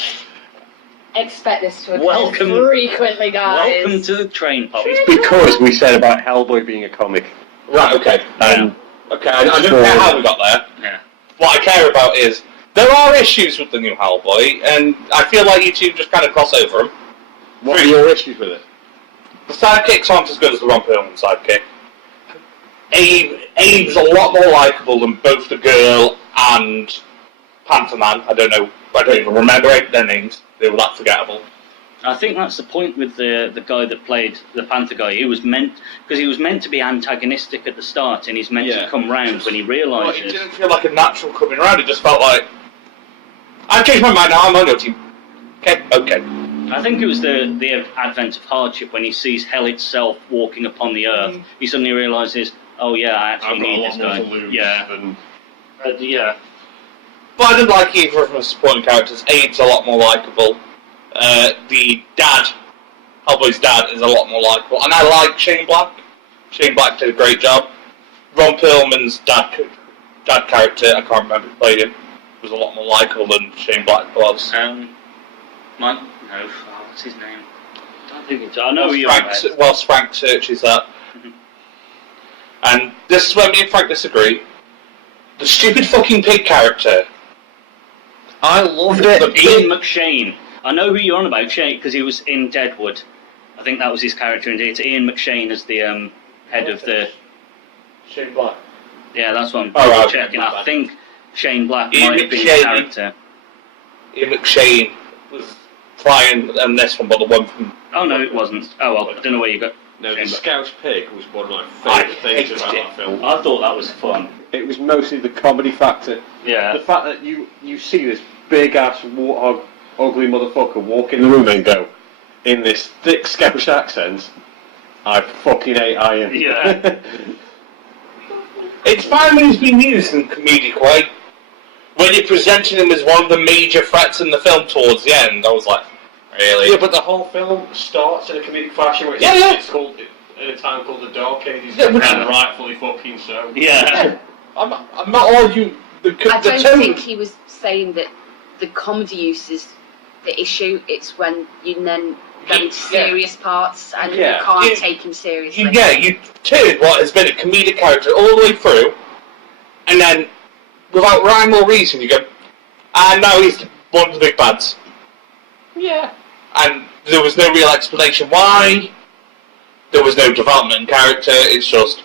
Expect this to occur Welcome- frequently, guys. welcome to the train pop. Because we said about Hellboy being a comic. Right, okay. Okay, I don't care how we got there. Yeah. What I care about is, there are issues with the new Hellboy, and I feel like you two just kind of gloss over them. What are your issues with it? The sidekicks aren't as good as the Ron Perlman sidekick. Abe's a lot more likeable than both the girl and Panther Man. I don't even remember their names. They were that forgettable. I think that's the point with the guy that played the Panther guy. He was meant to be antagonistic at the start, and he's meant to come round when he Well, realises. it didn't feel like a natural coming around. It just felt like, I've changed my mind now, I'm on your team. Okay. I think it was the advent of hardship when he sees hell itself walking upon the earth. He suddenly realises, oh yeah, I actually need this guy. Yeah. But I didn't like either of the supporting characters. Abe's a lot more likeable. The dad, Hellboy's dad, is a lot more likeable. And I like Shane Black. Shane Black did a great job. Ron Perlman's dad character, I can't remember who played him, was a lot more likeable than Shane Black was. What's his name? I don't think it's. I know who you're about. Whilst Frank searches that. And this is where me and Frank disagree. The stupid fucking pig character. I loved it. Ian McShane. I know who you're on about, Shane, because he was in Deadwood. I think that was his character indeed. It's Ian McShane as the head of the. Shane Black. Yeah, that's what I'm right, checking. okay, I think Shane Black Ian might have been McShane. his character. Ian McShane was flying, and this one, but the one from. Oh no, it wasn't. Oh well, I don't know where you got. No, the Shane Black. Scouse Pig was one of my I favourite things hated about it. that film. I thought that was fun. It was mostly the comedy factor. Yeah. The fact that you see this big ass warthog, ugly motherfucker walk in the room and go, in this thick Scottish accent, I fucking hate iron. Yeah. It's fine when he's been used in a comedic way. When you're presenting him as one of the major threats in the film towards the end, I was like, really? Yeah, but the whole film starts in a comedic fashion where it's called, in a town called the Dark Ages, and rightfully fucking so. Yeah. I'm not arguing. I The don't tone. think he was saying that the comedy use is the issue. It's when you then go into serious parts and you can't take him seriously. You turn what has been a comedic character all the way through, and then, without rhyme or reason, you go, and now he's one of the big bads. Yeah. And there was no real explanation why. There was no development in character. It's just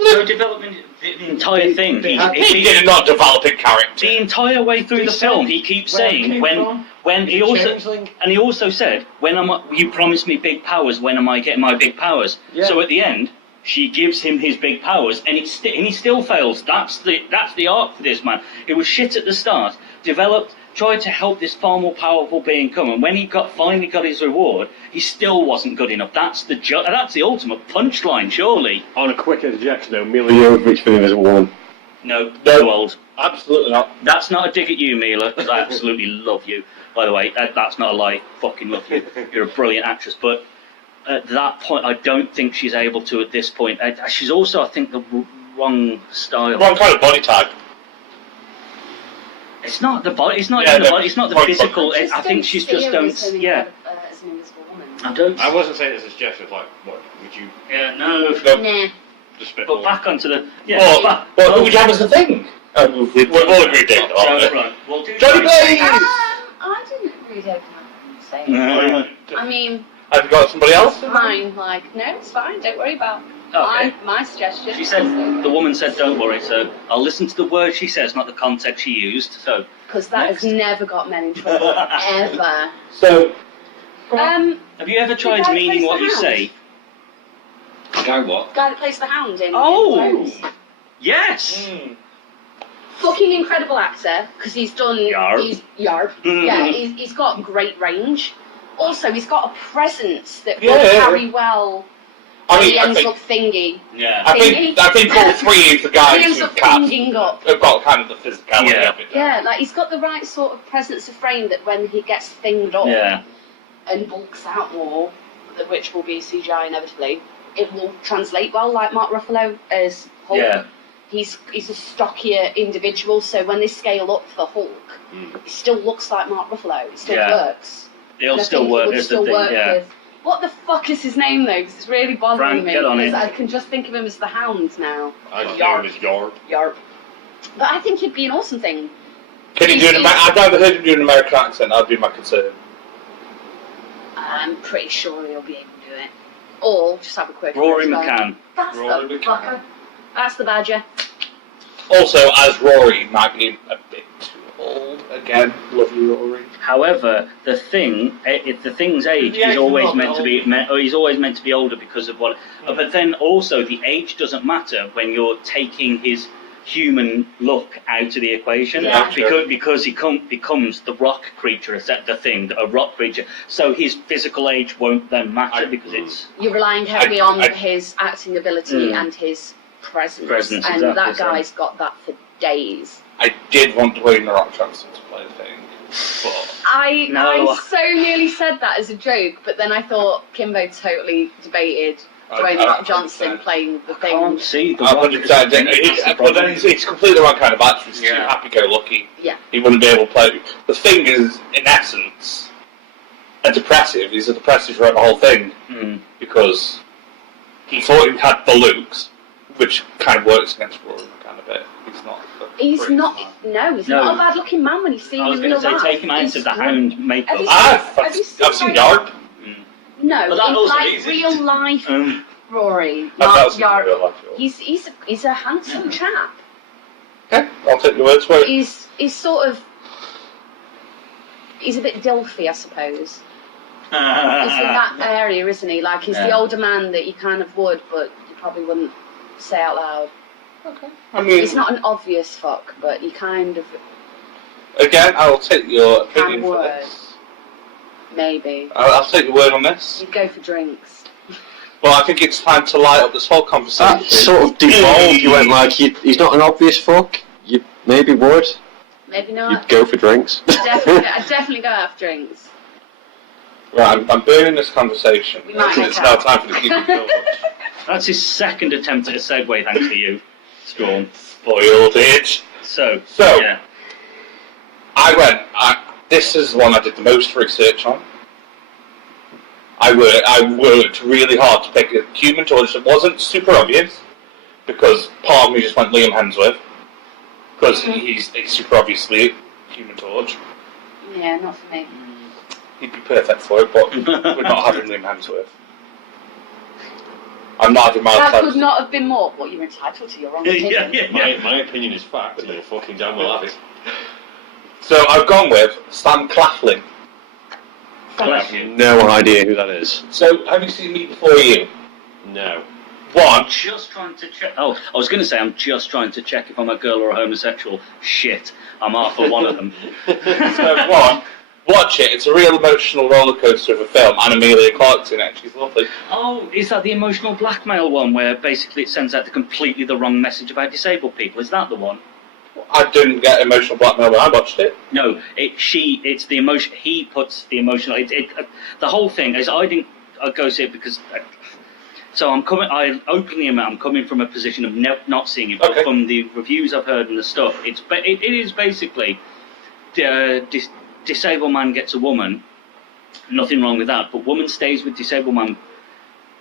No development. The entire thing. he did not develop in character. The entire way through the film, he keeps saying when he also said, you promised me big powers. When am I getting my big powers? Yeah. So at the end, she gives him his big powers, and and he still fails. That's the arc for this man. It was shit at the start. Developed, tried to help this far more powerful being come, and when he finally got his reward, he still wasn't good enough. That's the ultimate punchline, surely. On a quick interjection though, Mila Jovovich for the Invisible Woman. No, too old. Absolutely not. That's not a dig at you, Mila, because I absolutely love you. By the way, that's not a lie. Fucking love you. You're a brilliant actress. But at that point, I don't think she's able to at this point. She's also, I think, the wrong style. Wrong kind of body type. It's not the body. It's not Yeah, even the no, body. It's not the right, physical. I I think she's just don't. As an invisible woman. I don't. I wasn't saying it as a gesture. Like, what would you? Yeah, no. Nah. Just a bit But more. back onto the. Yeah. Well, who would you have as the thing? We've all agreed, David. Right. We'll do Johnny Blaze! I didn't really open up and say it. I mean, Have you got somebody else? mine, like, no, it's fine, don't worry about Okay. my suggestion. She said, the woman said, don't worry, so I'll listen to the words she says, not the context she used, so... Because that Next. has never got men in trouble, ever. So, Have you ever tried guy meaning plays what the you hound. say? Guy what? Guy that plays the hound in Oh! Thrones. Yes! Fucking incredible actor, because he's done... Yarp. He's Yeah, he's got great range. Also, he's got a presence that will carry well... I mean, he I ends think, up thingy. Yeah. I think all three of the He guys ends who up cast thinging up. have got kind of the physicality Yeah. of it. Yeah, like he's got the right sort of presence of frame that when he gets thinged up Yeah. and bulks out more, which will be CGI inevitably, it will translate well. Like Mark Ruffalo as Hulk, Yeah. he's a stockier individual. So when they scale up the Hulk, it still looks like Mark Ruffalo. It still Yeah. works. It'll And I still think it work, would is the still thing, work yeah. with. What the fuck is his name though? Because it's really bothering Frank, me. get on it. Because I can just think of him as the Hound now. I just know him as Yarp. Yarp. But I think he'd be an awesome thing. Can you do an I've never heard him do an American accent, that'd be my concern. I'm pretty sure he'll be able to do it. Or just have a quick. Rory look. McCann. That's Rory the McCann. fucker. That's the badger. Also, as Rory, might be a bit too old. Again, love you, Rory. However, the thing's age Yeah, is he's always not meant to be, old. or he's always meant to be older because of what. But then also the age doesn't matter when you're taking his human look out of the equation, Yeah. because he becomes the rock creature, the thing, a rock creature. So his physical age won't then matter because it's. You're relying heavily on I- his acting ability Mm. and his presence. Presence, and exactly, that so. guy's got that for days. I did want Dwayne The Rock Johnson to play the thing, but I No. so nearly said that as a joke, but then I thought Kimbo totally debated Dwayne The Rock Johnson 100%. playing the I thing. can't see the I rock. wouldn't say but then it's completely the wrong kind of actor. He's too Yeah. happy-go-lucky. Yeah. He wouldn't be able to play. The thing is, in essence, a depressive. He's a depressive throughout the whole thing Mm. because he thought he had the looks, which kind of works against Rory McCann a bit. He's He's pretty not. smart. No, he's No. not a bad-looking man when you see I him was in going to real say, life. take him out He's of the hound makeup. Have you seen I've seen Rory? Yarp. No, But that in also like easy. real life, Rory, I've not not seen Yarp. real life Yarp. He's a handsome chap. Okay, I'll take your words for it. He's sort of. He's a bit Dilfy, I suppose. He's in that area, isn't he? Like, he's the Yeah. older man that you kind of would, but you probably wouldn't say out loud. I mean, He's not an obvious fuck, but you kind of. again, I will take your Can opinion for work. this. Maybe. I'll take your word on this. You'd go for drinks. Well, I think it's time to light up this whole conversation. That sort of devolved. You went like, he's not an obvious fuck. You maybe would. Maybe You'd not. go for drinks. I'd definitely go have drinks. Right, I'm burning this conversation. We might It's make now out. time for the keeping That's his second attempt at a segue, thanks to you, Skål. Spoiled it. So, So- yeah. This is the one I did the most research on. I worked really hard to pick a Human Torch that wasn't super obvious, because part of me just went Liam Hemsworth, because he's super obviously Human Torch. Yeah, not for me. He'd be perfect for it, but we're not having Liam Hemsworth. I'm not having Miles That Teller. could not have been more. What, you're entitled to your wrong opinion. My opinion is fact, and you're fucking damn well have it. So I've gone with Sam Claflin. No idea who that is. So have you seen Me Before You? No. One. Just trying to check. Oh, I was going to say I'm just trying to check if I'm a girl or a homosexual. Shit, I'm half of one of them. So one. Watch it. It's a real emotional roller coaster of a film, and Amelia Clark's in it. She's lovely. Oh, is that the emotional blackmail one where basically it sends out completely the wrong message about disabled people? Is that the one? I didn't get emotional blackmail when I watched it. No, it's the emotion. He puts the emotional. The whole thing is I go see it because. So I openly admit I'm coming from a position of not seeing it, but Okay. from the reviews I've heard and the stuff, it is basically disabled man gets a woman, nothing wrong with that. But woman stays with disabled man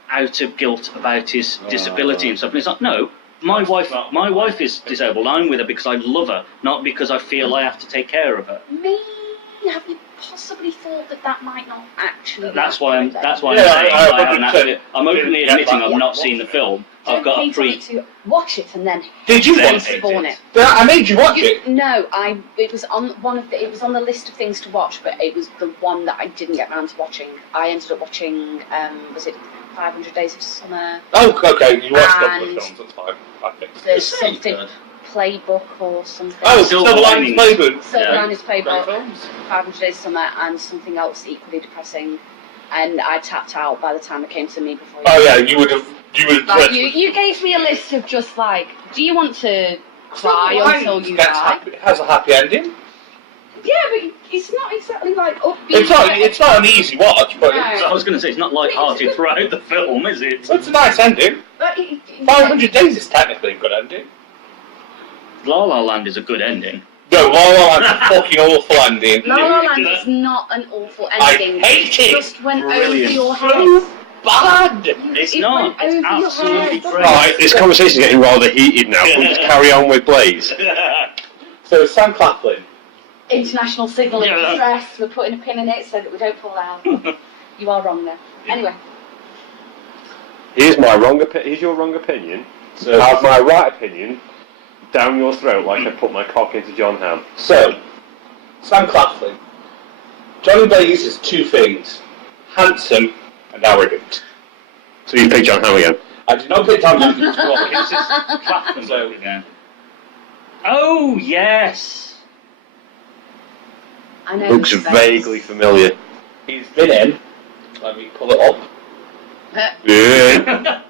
out of guilt about his disability and stuff. And it's like, no, my wife is disabled. I'm with her because I love her, not because I feel I have to take care of her. Have you possibly thought that might not actually? That's why I'm saying I'm openly admitting I've not seen the film. I've got a pre. To watch it and then. Did you watch spawn it? I made you watch it. No, it was on it was on the list of things to watch, but it was the one that I didn't get round to watching. I ended up watching. Was it 500 Days of Summer? Oh, okay. You watched a couple of films. That's fine. I think. There's something. Playbook or something. Oh, Silver Linings Playbook. Silver Linings Playbook. 500 Days of Summer and something else equally depressing. And I tapped out by the time it came to me before. Oh yeah, you would have. Like, you gave me a list of just like, do you want to cry until you die? It has a happy ending. Yeah, but it's not exactly like upbeat. It's not an easy watch, but I was going to say it's not light-hearted throughout the film, is it? It's a nice ending. 500 Days is technically a good ending. La La Land is a good ending. No, La La Land's a fucking awful ending. La La Land is not an awful ending. I hate it. It just went Brilliant. over your head. So bad. It's not. It's absolutely great. Right, this conversation's getting rather heated now. Can we just carry on with Blaze? So Sam Claflin. International signal of distress. We're putting a pin in it so that we don't fall out. You are wrong there. Anyway. Here's your wrong opinion. So Have my right opinion down your throat like I put my cock into John Hamm. So, Sam Claflin. Johnny Blaze is two things: handsome and arrogant. So you pick John Hamm again? I did not pick John Hamm. Who's this Claflin bloke again? Oh yes. I know. Looks vaguely familiar. He's been in. Let me pull it up. Yeah.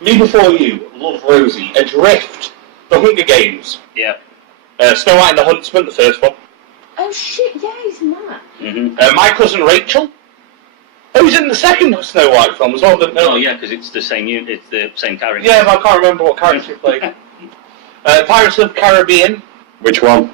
Me Before You, Love Rosie, Adrift, The Hunger Games. Yeah. Snow White and the Huntsman, the first one. Oh shit! Yeah, he's in that. My Cousin Rachel. Oh, he's in the second Snow White film as well, didn't he? Oh yeah, because it's the same. It's the same character. Yeah, but I can't remember what character he played. Pirates of the Caribbean. Which one?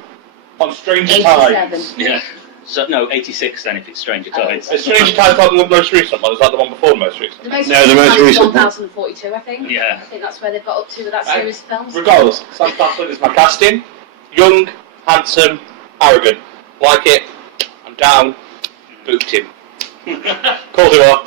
On Stranger 87. Tides. Yeah. So no, 86 then if it's Stranger Tides. Is Stranger Tides like the most recent one? Is that the one before the most recent? The most No, the most recent one. 1042, I think. Yeah. I think that's where they've got up to with that series of films. Regardless, Sam Claflin is my casting. Young, handsome, arrogant. Like it. I'm down. Booked him. Called him up.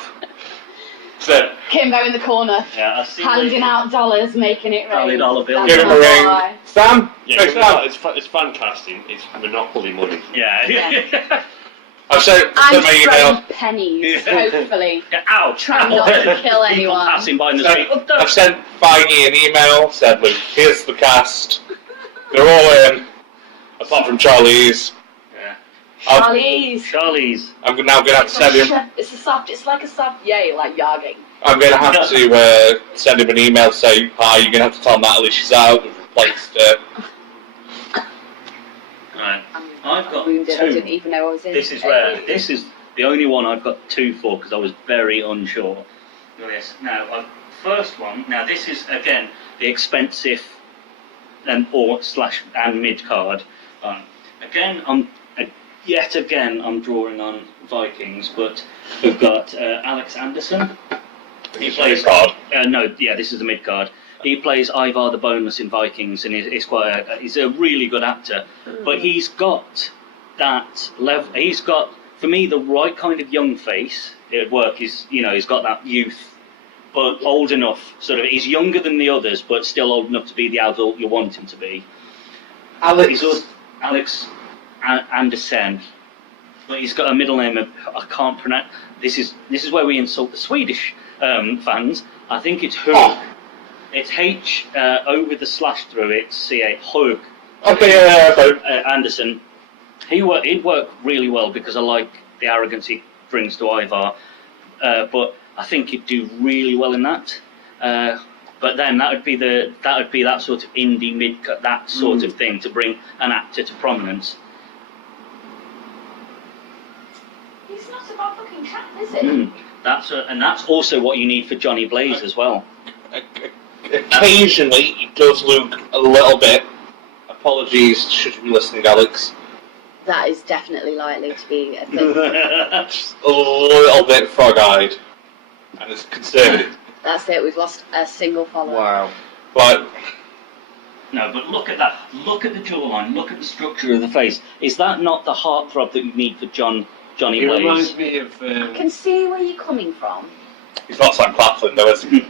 So, Kimbo in the corner, Yeah, I've seen handing out dollars, making it rain. $dollar bill. give him a ring. Sam? Yeah, Hey, Sam. it's fan casting. It's monopoly money. Yeah. I've sent I'm my throwing email. pennies, hopefully. Ouch! Trying not to kill anyone. People passing by in the street. I've sent Feige an email, said, look, here's the cast. They're all in, apart from Charlie's. Yeah. Charlie's. I'm now going to have to send him. It's like a soft yay, like yogging. I'm going to have to send him an email to say, hi, you're going to have to tell Natalie she's out. We've replaced her. Right. I've got wounded. I two. didn't even know I was in. This is rare. This is the only one I've got two for because I was very unsure. Yes. Now, first one. Now, this is again the expensive and mid card. Yet again, I'm drawing on Vikings, but we've got Alex Anderson. He plays card. This is the mid card. He plays Ivar the Boneless in Vikings, and he's a really good actor. But he's got that level. He's got, for me, the right kind of young face. At work, he's got that youth, but old enough. Sort of, he's younger than the others, but still old enough to be the adult you want him to be. Alex Andersen. But he's got a middle name of I can't pronounce. This is where we insult the Swedish fans. I think it's Hög. Oh. It's H over the slash through it. CA Hög. Okay, yeah. Anderson. He'd work really well because I like the arrogance he brings to Ivar. But I think he'd do really well in that. But then that would be that sort of indie mid-cut, that sort of thing to bring an actor to prominence. He's not a bad looking chap, is it? That's also what you need for Johnny Blaze as well. Occasionally, he does look a little bit Apologies, should you be listening, Alex. That is definitely likely to be a thing. A little bit frog-eyed. And it's conservative. That's it, we've lost a single follower. Wow. But No, but look at that. Look at the jawline. Look at the structure of the face. Is that not the heartthrob that you need for Johnny It Blaze? reminds me of. I can see where you're coming from. he's not Sam Claflin, though, is he?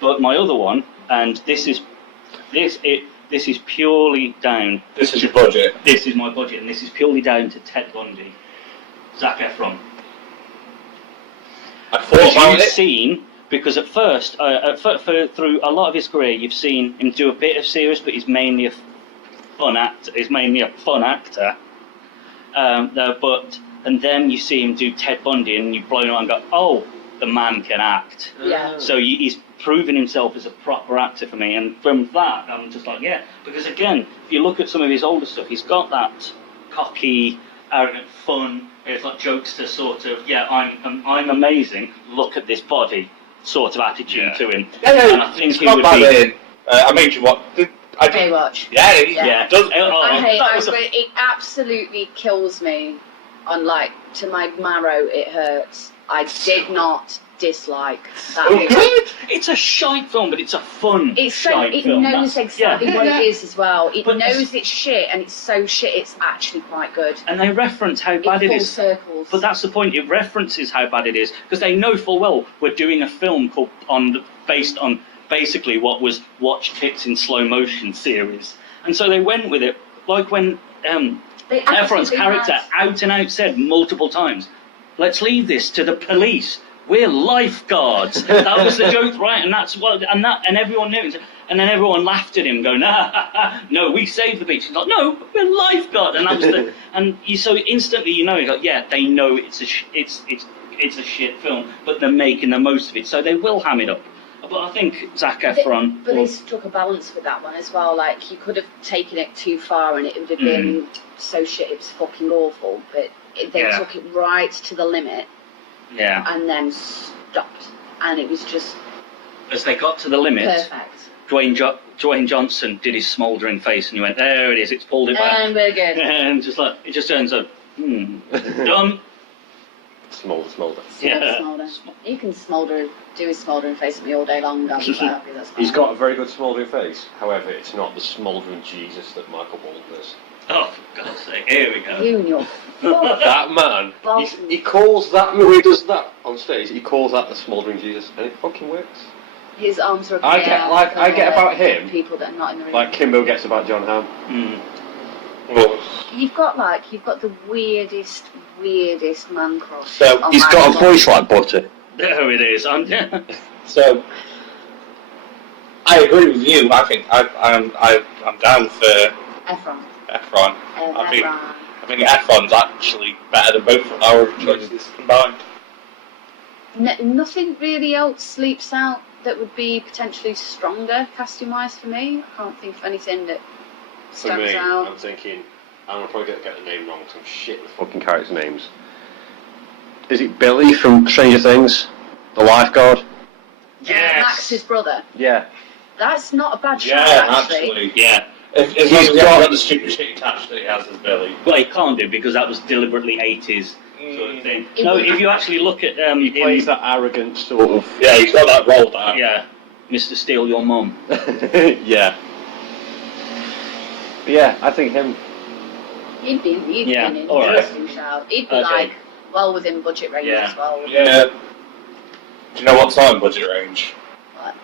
But my other one, and this is purely down. This is your budget. This is my budget, and this is purely down to Ted Bundy, Zac Efron. I thought about You've it. seen, because at first, through a lot of his career, you've seen him do a bit of serious, but he's mainly a fun actor. And then you see him do Ted Bundy, and you've blown away and go, oh, the man can act. Yeah. So he's proven himself as a proper actor for me, and from that, I'm just like, yeah. Because again, if you look at some of his older stuff, he's got that cocky, arrogant, fun, it's like jokester sort of, yeah, I'm amazing, look at this body sort of attitude to him. Yeah, and I think it's he not would bad be... in. I made you what? Baywatch. Yeah, Yeah. Does, It absolutely kills me on, like, to my marrow it hurts. I did not dislike that movie. It's a shite film, but it's a fun It's so, shite it film. knows exactly what it is as well. It But- knows it's shit, and it's so shit it's actually quite good. And they reference how bad In it full is. circles. But that's the point. It references how bad it is because they know full well we're doing a film based on basically what was Watch Tits in Slow Motion series, and so they went with it. Like when They Efron's absolutely character had- out and out said multiple times, "Let's leave this to the police. We're lifeguards." That was the joke, right? And that's what, and everyone knew it. And then everyone laughed at him, going, "No, we saved the beach." He's like, "No, we're lifeguard." And that was the, and you so instantly you know, you're like, yeah, they know it's a shit film, but they're making the most of it, so they will ham it up. But I think Zac Efron. But they struck a balance with that one as well. Like, you could have taken it too far and it would have been so shit it was fucking awful. But they took it right to the limit Yeah. and then stopped. And it was just As they got to the limit, perfect. Dwayne Johnson did his smouldering face, and you went, "There it is. It's pulled it back." And we're good. And just like it just turns up. Done. Smolder. Yeah. Smoulder. You can do his smouldering face at me all day long. I'm just happy, that's fine. He's got a very good smouldering face. However, it's not the smouldering Jesus that Michael Bolton is. Oh, for God's sake! Here we go. You and your That man, Bolton. he calls that when he does that on stage. He calls that the smouldering Jesus, and it fucking works. His arms are up in I the get air like for I get about him, people that are not in the room. like Kimbo gets about John Hamm. Well, You've got the weirdest man crush. So, on He's my got a phone. voice like butter. There it is. so I agree with you. I think I'm down for Efron. Efron. Efron. I think Efron's actually better than both of our choices combined. Nothing really else leaps out that would be potentially stronger casting-wise for me. I can't think of anything that For stands me, out. I'm thinking I'm gonna probably get the name wrong because I'm shit with fucking characters' names. Is it Billy from Stranger Things? The lifeguard? Yes. Max's brother. Yeah. That's not a bad shout, Yeah, actually. actually. Yeah. If He's he's got- got the stupid shit attached that he has as Billy. Well, he can't do because that was deliberately 80s sort of thing. It No, would- if you actually look at He plays him, that arrogant sort of. Yeah, he's got that role down. yeah, Mr. Steal Your Mum. Yeah. Yeah, I think him. He'd be an all right. interesting shout. He'd be Okay. like well within budget range Yeah. as well. Yeah. Do you know what's not in budget range? What?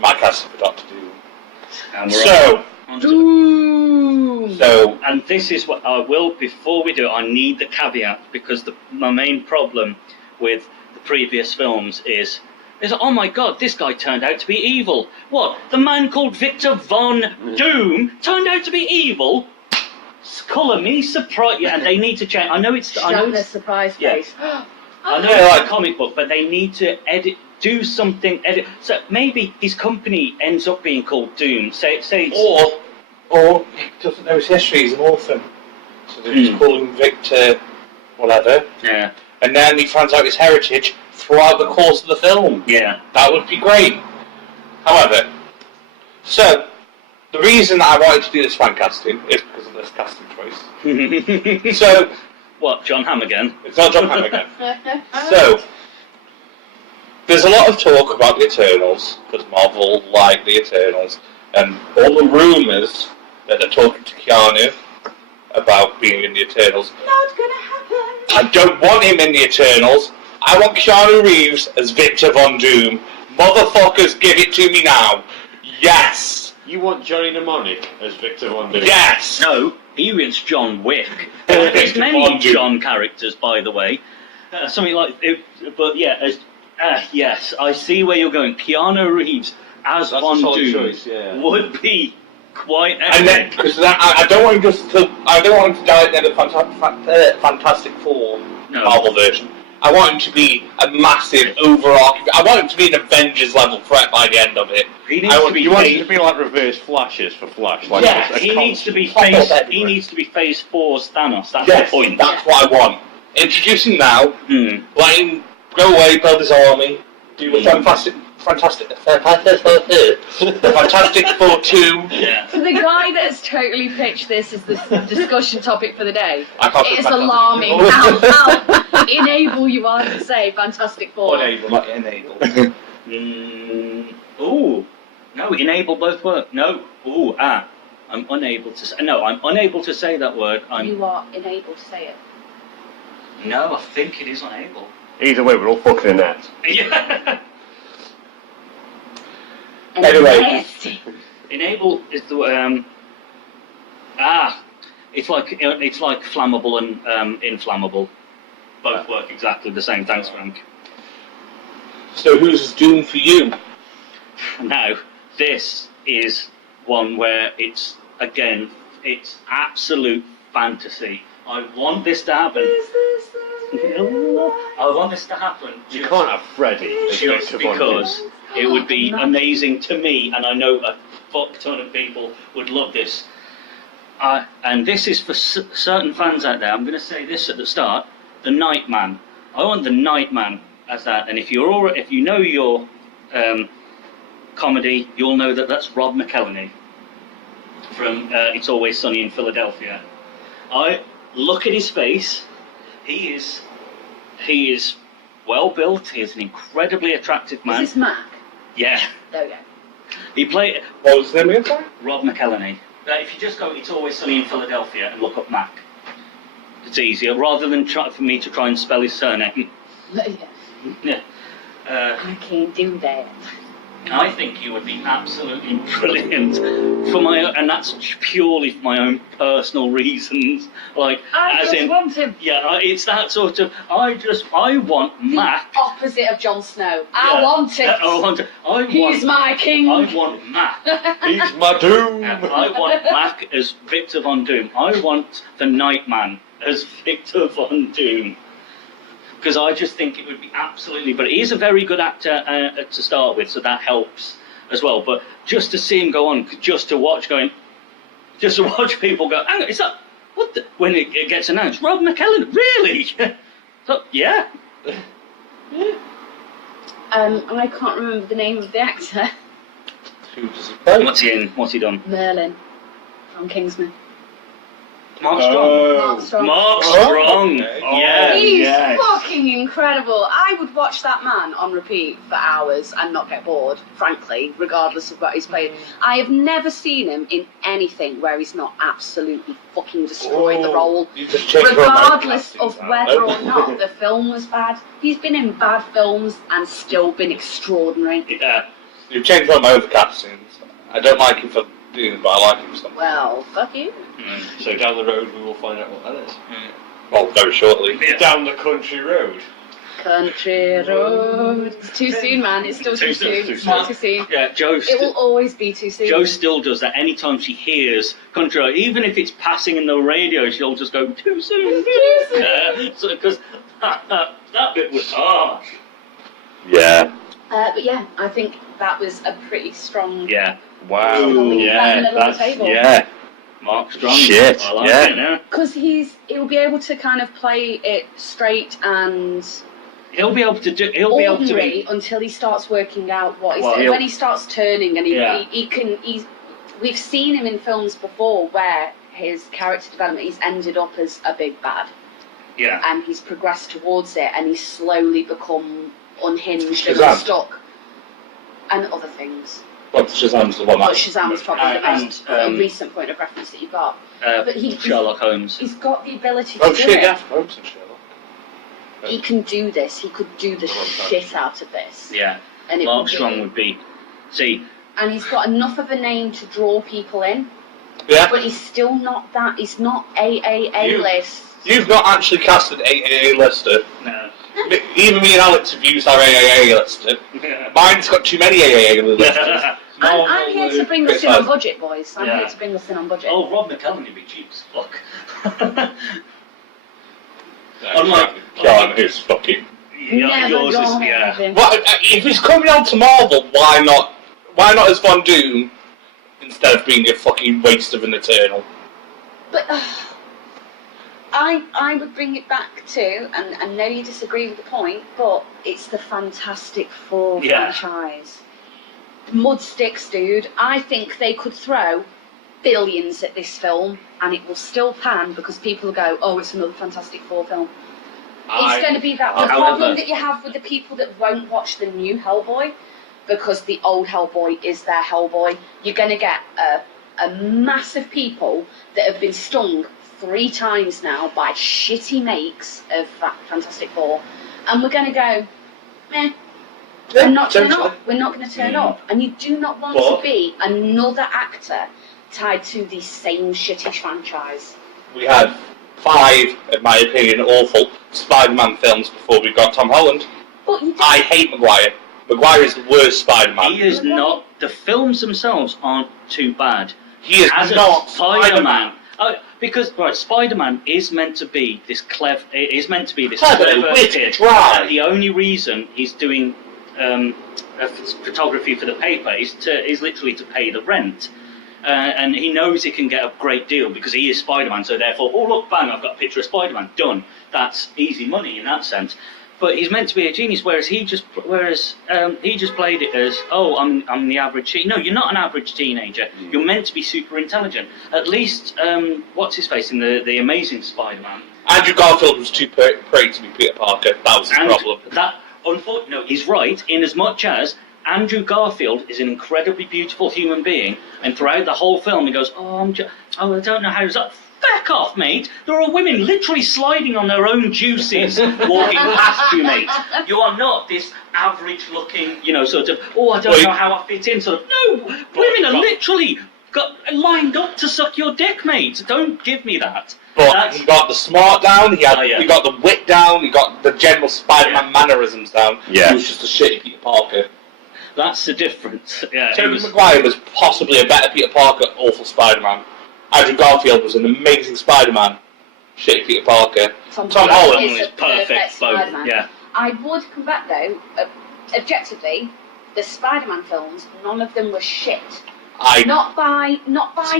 My casting for Doctor Doom. And we're on to the- Ooh. So, And this is what I will, before we do it, I need the caveat because my main problem with the previous films is, oh my god, this guy turned out to be evil. What? The man called Victor Von Doom turned out to be evil? Colour me surprised. Yeah, and they need to change. I know it's Shatner's surprise Yeah. face. I know it's a comic book, but they need to do something. So maybe his company ends up being called Doom. Say it's, or he doesn't know his history, he's an orphan. So they just call him Victor, whatever. yeah, And then he finds out his heritage throughout the course of the film. yeah. That would be great. However, so, The reason I wanted to do this fan casting is because of this casting choice. So, What, John Hamm again? it's not John Hamm again. So, there's a lot of talk about the Eternals, because Marvel like the Eternals, and all the rumours that they're talking to Keanu about being in the Eternals. Not gonna happen. I don't want him in the Eternals. I want Keanu Reeves as Victor Von Doom. Motherfuckers, give it to me now. Yes. You want Johnny Mnemonic as Victor Von Doom? Yes. No, he wants John Wick. There's many John characters, by the way. Something like, but yeah, yes, I see where you're going. Keanu Reeves as Von Doom choice, yeah. would be quite And then, epic. because I don't want him I don't want him to die at the end of the Fantastic Four Marvel version. I want him to be a massive overarching. I want him to be an Avengers level threat by the end of it. He needs to be. You want it to be like reverse flashes for Flash? Like Yeah, He needs to be Pop up phase. He everywhere. needs to be Phase 4's Thanos. That's Yes, the point. that's what I want. Introduce him now. Hmm. Let him go away, build his army, do a Fantastic Four 2. Yeah. For the guy that's totally pitched this as the discussion topic for the day, I can't it is Fantastic alarming Four. how enable you are to say Fantastic Four. Unable, not enable. Ooh. No, enable both work. No. Ooh. I'm unable to say. No, I'm unable to say that word. You are unable to say it. No, I think it is unable. Either way, we're all fucking in that. Yeah. Anyway. Nasty. Enable is the it's like flammable and inflammable. Both work exactly the same. Thanks, Frank. So who's Doom for you? Now, this is one where it's absolute fantasy. I want this to happen. I want this to happen. You can't have Freddy as Just Victor Von Doom. because it would be amazing to me, and I know a fuck ton of people would love this. And this is for certain fans out there. I'm going to say this at the start: the Nightman. I want the Nightman as that. And if you know your comedy, you'll know that that's Rob McElhenney from It's Always Sunny in Philadelphia. I look at his face. He is well built. He is an incredibly attractive man. Is this Mac? Yeah. There we go. He played What was his name again? Rob McElhenney. If you just go It's Always Sunny in Philadelphia and look up Mac, it's easier rather than for me to try and spell his surname. Yeah. I can't do that. I think you would be absolutely brilliant and that's purely for my own personal reasons. Like, I just want him. Yeah, it's that sort of. I want Mac. The opposite of Jon Snow. I want it. He's my king. I want Mac. He's my Doom. I want Mac as Victor Von Doom. I want the Nightman as Victor Von Doom. Because I just think it would be absolutely... But he's a very good actor to start with, so that helps as well. But just to see him go on, just to watch people go, hang on, is that... What the... When it gets announced, Rob McElhenney, really? So, yeah. I can't remember the name of the actor. Who does he play? What's he in? What's he done? Merlin from Kingsman. Mark Strong. Mark Strong. Mark Strong. Okay. Yeah, He's yes. fucking incredible. I would watch that man on repeat for hours and not get bored, frankly, regardless of what he's played. I have never seen him in anything where he's not absolutely fucking destroyed the role. You just changed Regardless romance of now, whether no? or not the film was bad. He's been in bad films and still been extraordinary. Yeah. You've changed one of my other castings. I don't like him for Doom, but I like him for something. Well, fuck you. So down the road we will find out what that is. Well, very shortly. Yeah. Down the country road. Country road. It's too soon, man. It's still too soon. It's still too soon. Yeah, Joe. It will always be too soon. Joe still does that anytime she hears country road, even if it's passing in the radio, she'll just go too soon. Too soon. Because that bit was harsh. Yeah. But yeah, I think that was a pretty strong. Yeah, Wow. Right in the Yeah. middle of the That's table. yeah. Mark Strong. Shit, I like yeah. it, yeah. Because he'll be able to kind of play it straight and He'll be able to do. He'll be able to ordinary be. until he starts working out what he's Well, when he starts turning and Yeah. he can we've seen him in films before where his character development, he's ended up as a big bad. Yeah. And he's progressed towards it, and he's slowly become unhinged and Shazam. unstuck. And other things. But Shazam's the one But that... Shazam's probably the most recent point of reference that you've got. But Sherlock Holmes. He's got the ability Oh to do shit, it. yeah. Holmes and Sherlock. He can do this. He could do the shit out of this. Yeah. And it Mark would be- Strong would be. See. And he's got enough of a name to draw people in. Yeah. But he's still not that. He's not AAA list. You've not actually cast an AAA lister. No. Even me and Alex have used our AAA lister. Mine's got too many AAA listers. I'm here to bring us in on budget, boys. I'm here to bring us in on budget. Oh, Rob McCallum would be cheap as fuck. Unlike John, who's fucking... Never yours is, gonna yeah. happen. Well, if he's coming on to Marvel, why not? Why not as Von Doom instead of being a fucking waste of an Eternal? But I would bring it back to, and I know you disagree with the point, but it's the Fantastic Four franchise. Mud sticks, dude. I think they could throw billions at this film and it will still pan because people will go, oh, it's another Fantastic Four film. It's going to be that. The problem that you have with the people that won't watch the new Hellboy, because the old Hellboy is their Hellboy, you're going to get a mass of people that have been stung 3 times now by shitty makes of Fantastic Four, and we're going to go, meh. Yeah, We're not turn essentially. up. We're not going to turn up, and you do not want to be another actor tied to the same shitty franchise. We had 5, in my opinion, awful Spider-Man films before we got Tom Holland. But you I hate Maguire. Maguire is the worst Spider-Man. He is not. The films themselves aren't too bad. He is As not a Spider-Man. Spider-Man. Because Spider-Man is meant to be this clever. Is meant to be this Clever, clever witty, kid. dry. The only reason he's doing photography for the paper is literally to pay the rent. And he knows he can get a great deal because he is Spider-Man. So therefore, oh look, bang! I've got a picture of Spider-Man. Done. That's easy money in that sense. But he's meant to be a genius, whereas he just played it as, oh, I'm the average. No, you're not an average teenager. You're meant to be super intelligent. At least, what's his face in the Amazing Spider-Man? Andrew Garfield was too prey to be Peter Parker. That was his problem. That, unfortunately, no, he's right. In as much as Andrew Garfield is an incredibly beautiful human being, and throughout the whole film he goes, I don't know how to. Back off, mate. There are women literally sliding on their own juices walking past you, mate. You are not this average-looking, sort of, I don't know how I fit in, sort of. No, women are literally lined up to suck your dick, mate. Don't give me that. But he got the smart down, he got the wit down, he got the general Spider-Man mannerisms down. Yeah. He was just a shitty Peter Parker. That's the difference. Yeah, Tobey Maguire was possibly a better Peter Parker, awful Spider-Man. Andrew Garfield was an amazing Spider-Man, shitty Peter Parker. Tom Holland is is a perfect both. Spider-Man. Yeah. I would come back though, objectively, the Spider-Man films, none of them were shit. Not by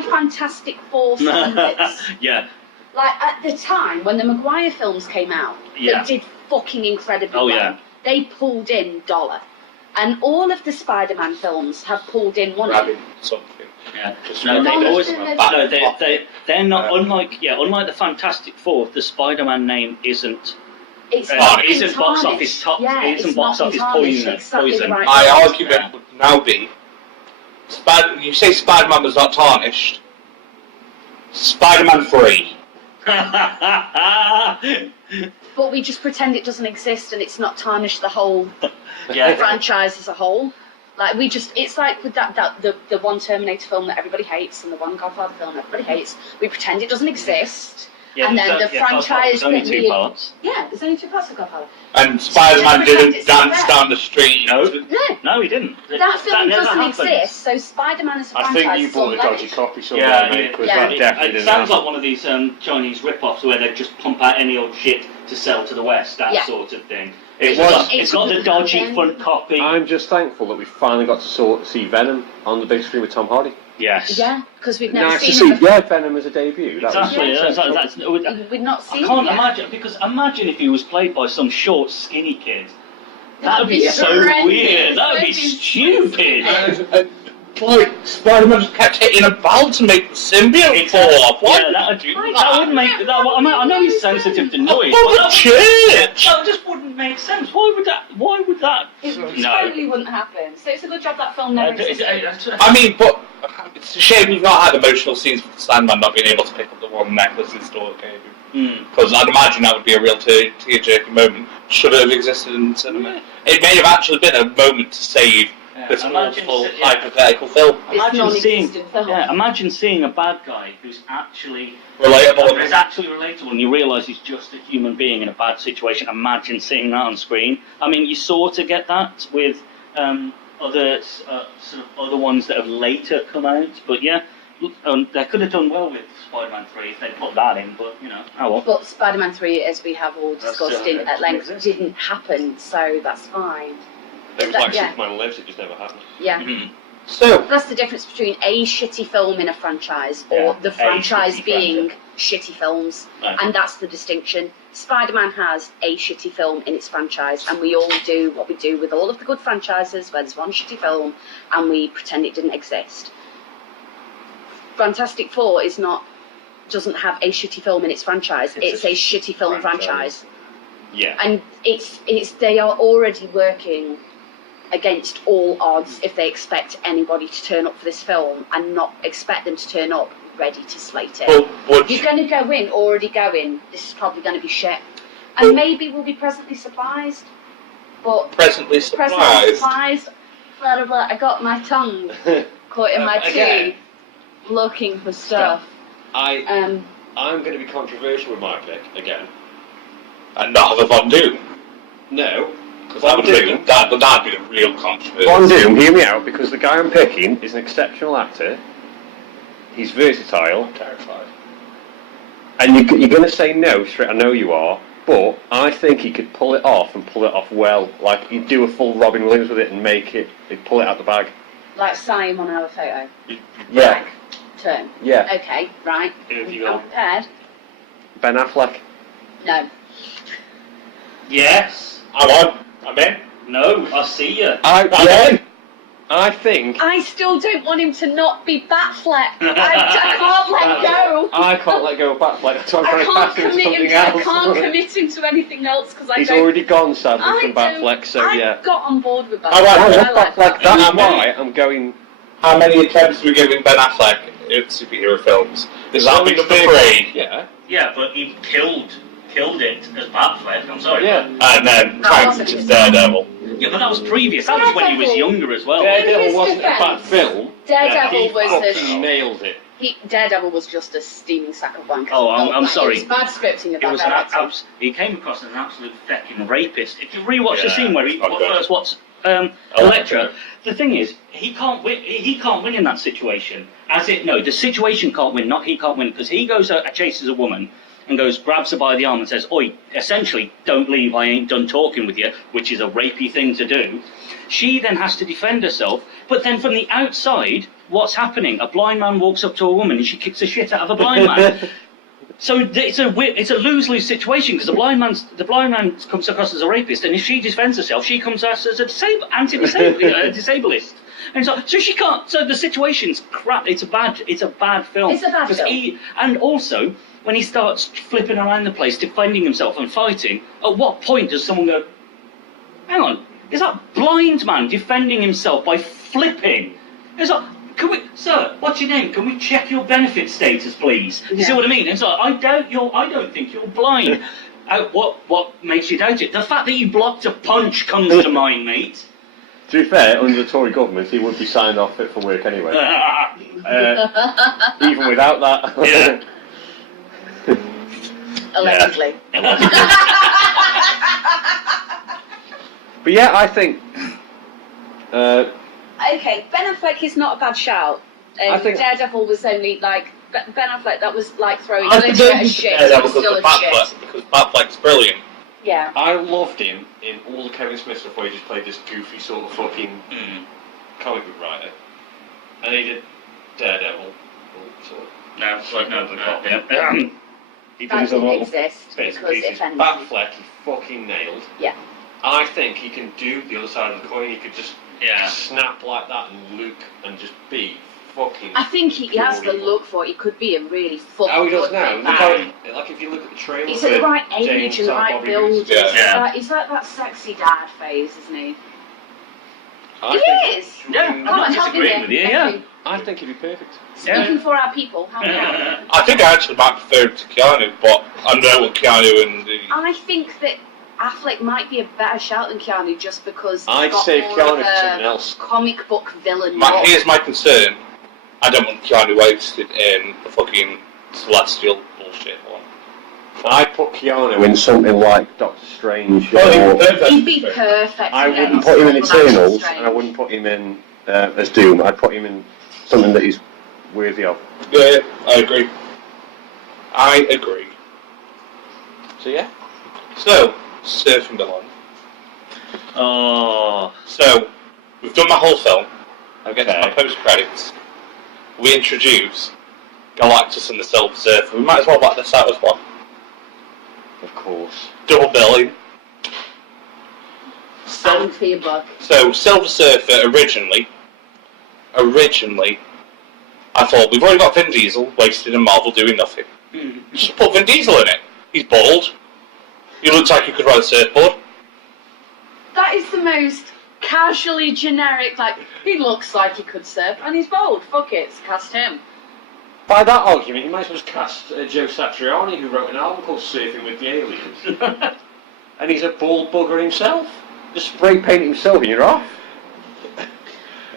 Fantastic Four standards. Yeah. Like at the time when the Maguire films came out, they did fucking incredibly well. Yeah. They pulled in dollar. And all of the Spider-Man films have pulled in money. Grabbing something. Yeah. No, They've always. They're not unlike the Fantastic Four. The Spider-Man name isn't. It's isn't box office top. Yeah, it isn't it's box not office tarnished, poison. exactly Poison. right. My argument would now be, you say Spider-Man was not tarnished. Spider-Man 3. But we just pretend it doesn't exist and it's not tarnished the whole Yeah. franchise as a whole. Like it's like with the one Terminator film that everybody hates and the one Godfather film that everybody hates. We pretend it doesn't exist, and then the franchise There's only that two parts. Yeah, there's only 2 parts of Godfather. And Spider-Man didn't it's dance correct. down the street. No, he didn't. That film never doesn't happened. exist, so Spider-Man as a I franchise think you is bought a dodgy unleashed. copy somewhere, mate, because that definitely It didn't sounds happen. like one of these Chinese rip-offs where they just pump out any old shit to sell to the West, that sort of thing. It It's got the was- dodgy front copy. I'm just thankful that we finally got to see Venom on the big screen with Tom Hardy. Yes. Yeah, because we've never Nice to seen see, him. Venom as a debut. That Exactly. was We've not I seen can't him yet. imagine, because imagine if he was played by some short, skinny kid. That would be so horrendous. weird. That would be stupid. like Spider-Man just kept hitting a ball to make the symbiote fall off. Why Yeah, would you do that that? would make that. I know he's sensitive to noise, Oh, but the church! that just wouldn't make sense. Why would that? It No. totally wouldn't happen. So it's a good job that film never existed. I mean, but it's a shame we've not had emotional scenes with Sandman not being able to pick up the one necklace in store, because I'd imagine that would be a real tear-jerking moment. Should it have existed in cinema? It may have actually been a moment to save this multiple hypothetical film. Imagine seeing a bad guy who's actually Relatable. Is actually relatable, and you realise he's just a human being in a bad situation. Imagine seeing that on screen. I mean, you sort of get that with other sort of other ones that have later come out, but yeah, they could have done well with Spider-Man 3 if they put that in. But you know, how well. But Spider-Man 3, as we have all discussed at length, didn't happen, so that's fine. It was like Superman Lives, it just never happened. Yeah. Mm-hmm. So That's the difference between a shitty film in a franchise or the franchise being shitty films. Right. And that's the distinction. Spider-Man has a shitty film in its franchise, and we all do what we do with all of the good franchises where there's one shitty film and we pretend it didn't exist. Fantastic Four doesn't have a shitty film in its franchise. It's a shitty film franchise. Yeah. And they are already working against all odds if they expect anybody to turn up for this film and not expect them to turn up ready to slate it. Well, You're going to go in already going, this is probably going to be shit. And maybe we'll be pleasantly surprised. But presently surprised. Blah, blah, I got my tongue caught in my teeth looking for stuff. I'm going to be controversial with my pick again. And not have a Von Doom. No. Because that'd be the real controversy. Von Doom, hear me out, because the guy I'm picking is an exceptional actor. He's versatile. I'm terrified. And you're going to say no straight, I know you are, but I think he could pull it off and pull it off well. Like, he'd do a full Robin Williams with it and he'd pull it out the bag. Like Simon on our photo. Yeah. Turn. Yeah. Okay, right. Who have you I'm got? prepared. Ben Affleck. No. Yes. I'm in. No. I see you. I think... I still don't want him to not be Batfleck. I can't let go. I can't let go of Batfleck. That's why I'm I trying to can't pass him to commit him. something I else. can't commit him to anything else because I He's don't. already gone, sadly, from Batfleck, so yeah. I got on board with Batfleck. I I like want like Batfleck. that. That's why I'm going... How many attempts are we giving Ben Affleck in superhero films? Is that be number 3? Yeah. Yeah, but he killed it as Batfleck. I'm sorry. Yeah. And then That Transit wasn't is Daredevil. Yeah, but that was previous. That was when he was younger as well. Daredevil wasn't a bad film. Daredevil He was fucking nailed it. Daredevil was just a steaming sack of wankers. Oh, I'm sorry. It was bad scripting of It was that director. he came across as an absolute fucking rapist. If you rewatch the scene where he okay. first watched Electra, the thing is, he can't win. He can't win in that situation. The situation can't win. Not he can't win because he goes chases a woman and grabs her by the arm and says, "Oi, essentially, don't leave. I ain't done talking with you," which is a rapey thing to do. She then has to defend herself, but then from the outside, what's happening? A blind man walks up to a woman and she kicks the shit out of a blind man. So it's a lose-lose situation because the blind man comes across as a rapist, and if she defends herself, she comes across as a disableist. And so she can't. So the situation's crap. It's a bad film. It's a bad film. And also, when he starts flipping around the place, defending himself and fighting, at what point does someone go, "Hang on, is that blind man defending himself by flipping?" It's like, "Sir, what's your name? Can we check your benefit status, please?" You see what I mean? And so I don't think you're blind. What makes you doubt it? The fact that you blocked a punch comes to mind, mate. To be fair, under the Tory government, he would be signed off fit for work anyway. Even without that. Yeah. Allegedly. But yeah, I think... Okay, Ben Affleck is not a bad shout. I think- Daredevil was only like... Ben Affleck, that was like throwing I glitter at a shit. It Daredevil was still a because shit. because Batfleck's brilliant. Yeah. I loved him in all the Kevin Smith stuff where he just played this goofy sort of fucking comic book writer. And he did Daredevil. He did That his own didn't little exist bits and because pieces. if anything. Batfleck, he fucking nailed. Yeah. I think he can do the other side of the coin. He could just snap like that and look and just be fucking. I think he has the look for it. He could be a really fucking. Oh, he does good now. big Look man. how, like if you look at the trailer. He's at the right age James and the right Bobby build. Goose. Yeah. He's like that sexy dad phase, isn't he? I He think- is. Yeah, I'm not disagreeing with you, yeah. I think he'd be perfect. Speaking for our people, how many? I think I actually might prefer him to Keanu, but I know what Keanu and the... I think that Affleck might be a better shout than Keanu just because he's I'd got say more Keanu of for a something else. comic book villain look. Here's my concern. I don't want Keanu wasted in the fucking celestial bullshit one. I'd put Keanu in something like Doctor Strange. He'd be perfect. I for wouldn't getting put him in Doctor Eternals, Strange. and I wouldn't put him in as Doom. I'd put him in something that he's worthy of. Yeah, I agree. I agree. So yeah. So, surfing along. Oh. So, we've done the whole film. I'll get to my Okay. post-credits. We introduce Galactus and the Silver Surfer. We might as well whack this out as well. Of course. Double billing. Bang for your buck. So, Silver Surfer originally, I thought, we've already got Vin Diesel wasted in Marvel doing nothing. Just put Vin Diesel in it. He's bald. He looks like he could ride a surfboard. That is the most casually generic, like, he looks like he could surf, and he's bold. Fuck it, cast him. By that argument, you might as well just cast Joe Satriani, who wrote an album called Surfing with the Aliens. And he's a bald bugger himself. Just spray paint himself and you're off.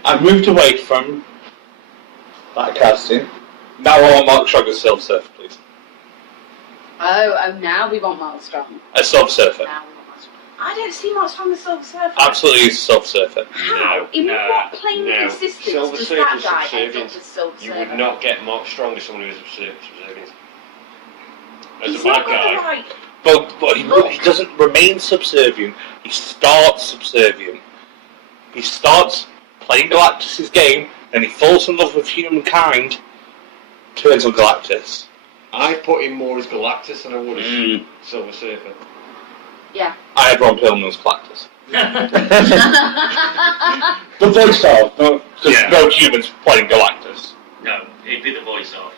I've moved away from that casting. Now I want Mark Strong as Silver Surfer, please. Oh, now we want Miles Strong. A Silver Surfer. Now we want Miles Strong. I don't see Miles Strong as Silver Surfer. Absolutely, he's a Silver Surfer. How? In what plane of existence Silver does Surfer's that guy end up subservient. as Silver You Surfer? would not get Mark Strong as someone who is subservient. As He's a not bad got the guy. right. But he doesn't remain subservient. He starts subservient. He starts playing Galactus' game, then he falls in love with humankind, turns on Galactus. I put him more as Galactus than I would as Silver Surfer. Yeah. I had Ron Perlman as Galactus. The voice of, because no humans playing Galactus. No, he'd be the voice of.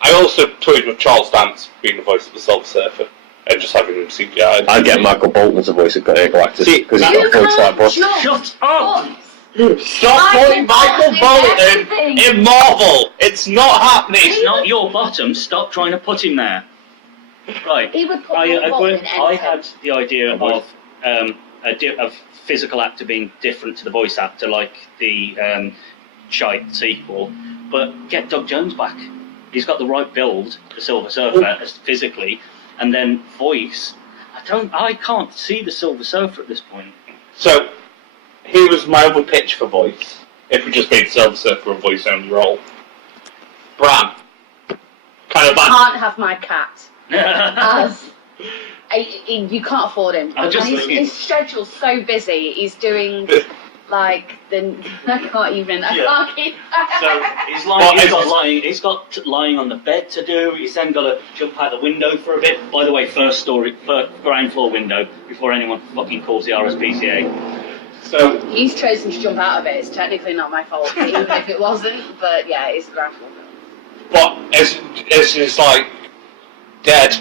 I also toyed with Charles Dance being the voice of the Silver Surfer, and just having him CGI. I'd get Michael Bolton as a voice of Galactus, See, because he's You got a voice like can't Bush. just Shut up! put- Stop putting Michael Bolton in Marvel! It's not happening! It's not your bottom, stop trying to put him there. Right. He would put I Michael Bolton in I anything. had the idea of a physical actor being different to the voice actor, like the Shite sequel, but get Doug Jones back. He's got the right build, the Silver Surfer, as physically, and then voice. I can't see the Silver Surfer at this point. So, here was my other pitch for voice, if we just made Silver Surfer a voice-only role. Bran. Kind of bad. Can't have my cat. As you can't afford him. I'm just And looking. his schedule's so busy. He's doing like the I can't keep. So he's lying. He's got lying on the bed to do. He's then got to jump out the window for a bit. By the way, first ground floor window before anyone fucking calls the RSPCA. So, He's chosen to jump out of it. It's technically not my fault, even if it wasn't. But yeah, it's a grand floor. but as his like dead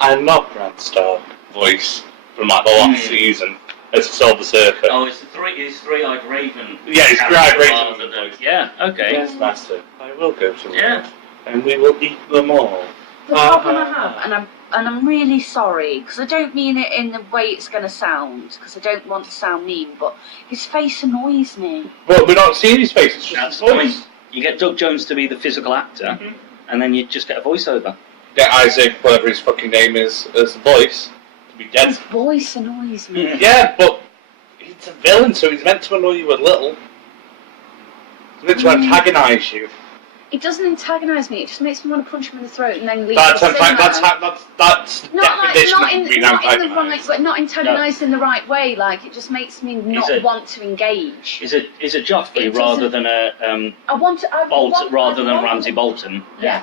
and not Brad Stark voice from like the last season as a Silver Surfer. Oh, it's three-eyed raven. Yeah, it's three-eyed raven. rather than- Yeah. Okay. Yes, master. I will go to Yeah. and we will eat them all. The problem I have, and I'm really sorry, because I don't mean it in the way it's going to sound, because I don't want to sound mean, but his face annoys me. Well, we're not seeing his face, it's just That's his voice. fine. You get Doug Jones to be the physical actor, and then you just get a voiceover. Get Isaac, whatever his fucking name is, as the voice, to be dead. His voice annoys me. Yeah, but he's a villain, so he's meant to annoy you a little. He's meant to antagonise you. It doesn't antagonise me, it just makes me want to punch him in the throat and then leave That's the cinema. that's the definition of being not in the right, antagonised. but not antagonised in the right way. Like it just makes me not want to engage. Is a Joffrey It rather doesn't- than a I want to. I Bolt want, rather I than want- Ramsay Bolton? Yeah.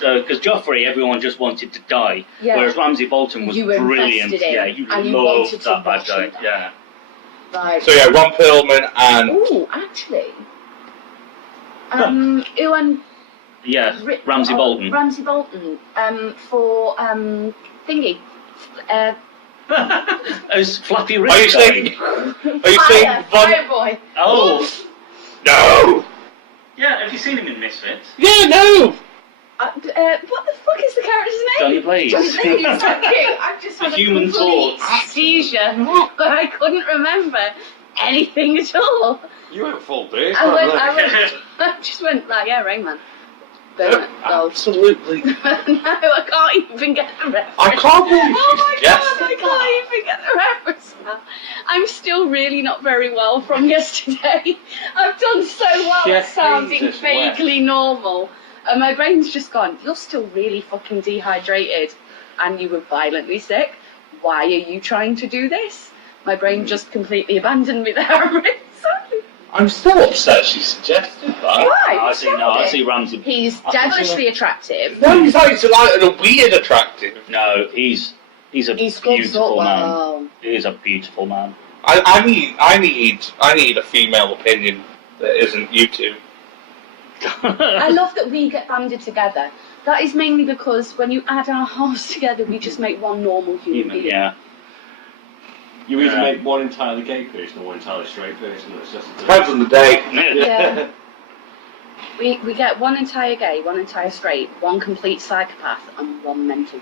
So, because Joffrey, everyone just wanted to die, Yeah. whereas Ramsay Bolton was You were brilliant. invested in, Yeah, you and you loved wanted to that bad watch guy. him die. Yeah. Right. So yeah, Ron Perlman and Ooh, actually. Ewan. Yeah, Ramsay Bolton. Ramsay Bolton. For thingy. As Flappy Rich. Are you saying Von? Fireboy. Oh. No. Yeah, have you seen him in Misfits? Yeah, no. What the fuck is the character's name? Johnny Blaze. Johnny Blaze, thank you. I just had The a Human complete Torch. seizure, but I couldn't remember anything at all. You went full day. I just went, like, yeah, Rain Man. Boom, gold. Absolutely. No, I can't even get the reference. I can't believe Oh my she suggested god, I can't even get the reference now. I'm still really not very well from yesterday. I've done so well at sounding Jesus vaguely normal. And my brain's just gone, you're still really fucking dehydrated and you were violently sick. Why are you trying to do this? My brain just completely abandoned me there. I'm really sorry. I'm still upset she suggested that. Why? I see Ramsay. He's devilishly attractive. No, he's like a weird attractive. No, he's a beautiful man. He is a beautiful man. I need a female opinion that isn't you two. I love that we get banded together. That is mainly because when you add our halves together, we just make one normal human being. Yeah. You either make one entirely gay person or one entirely straight person. It's just Depends on the day. Yeah. We get one entire gay, one entire straight, one complete psychopath, and one mental,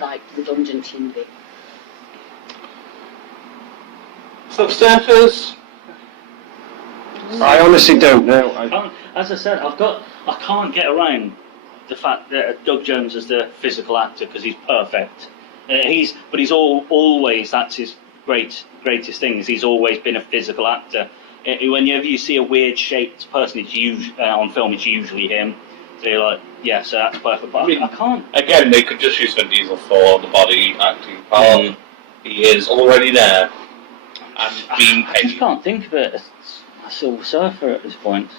like redundant human being. Subsurfers. I honestly don't know. As I said, I can't get around the fact that Doug Jones is the physical actor because he's perfect. He's always, that's his greatest thing, is he's always been a physical actor. Whenever you see a weird shaped person, it's usually on film. It's usually him. So you're like, yeah, so that's perfect. But I can't. Again, they could just use Vin Diesel for the body acting part. He is already there and being I just paid. can't think of it as a Silver Surfer at this point.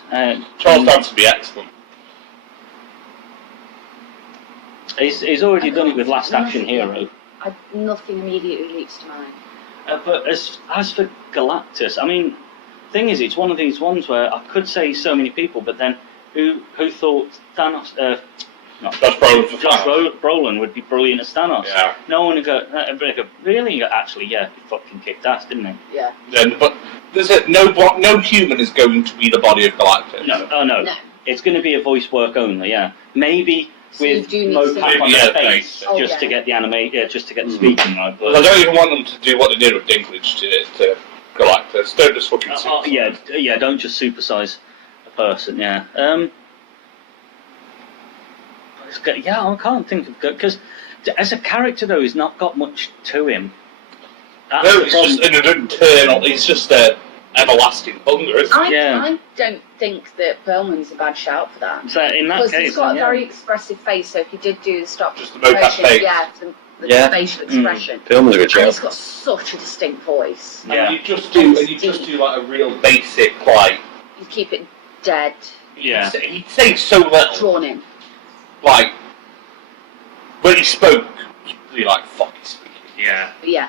Charles Dance would be excellent. He's already done it with Last Action Hero. Nothing immediately leaps to mind. But as for Galactus, I mean, thing is, it's one of these ones where I could say so many people, but then who thought Thanos? Josh Brolin for Josh Thanos. Brolin would be brilliant as Thanos. Yeah. No one would go, really? Actually, yeah, he fucking kicked ass, didn't he? Yeah. But no human is going to be the body of Galactus. No. It's going to be a voice work only. Yeah, maybe. So With you do need mocap on Yeah, the face, Oh, just yeah. to get the just to get the speaking right. Well, I don't even want them to do what they did with Dinklage to Galactus. Don't just fucking yeah, don't just supersize a person. Yeah. I can't think of because as a character though, he's not got much to him. That's No, the it's problem. just an internal. He's just an everlasting hunger, isn't it? I don't think that Perlman's a bad shout for that. So in that Because case, he's got then, a very expressive face, so if he did do the stop Just the mocap motion, face. yeah, the facial expression. Film's a good And show. he's got such a distinct voice. Yeah. And you just do like a real basic like. You keep it dead, Yeah. He'd say so little. drawn in. Like when he spoke, he'd be like fucking speaking. Yeah. But yeah,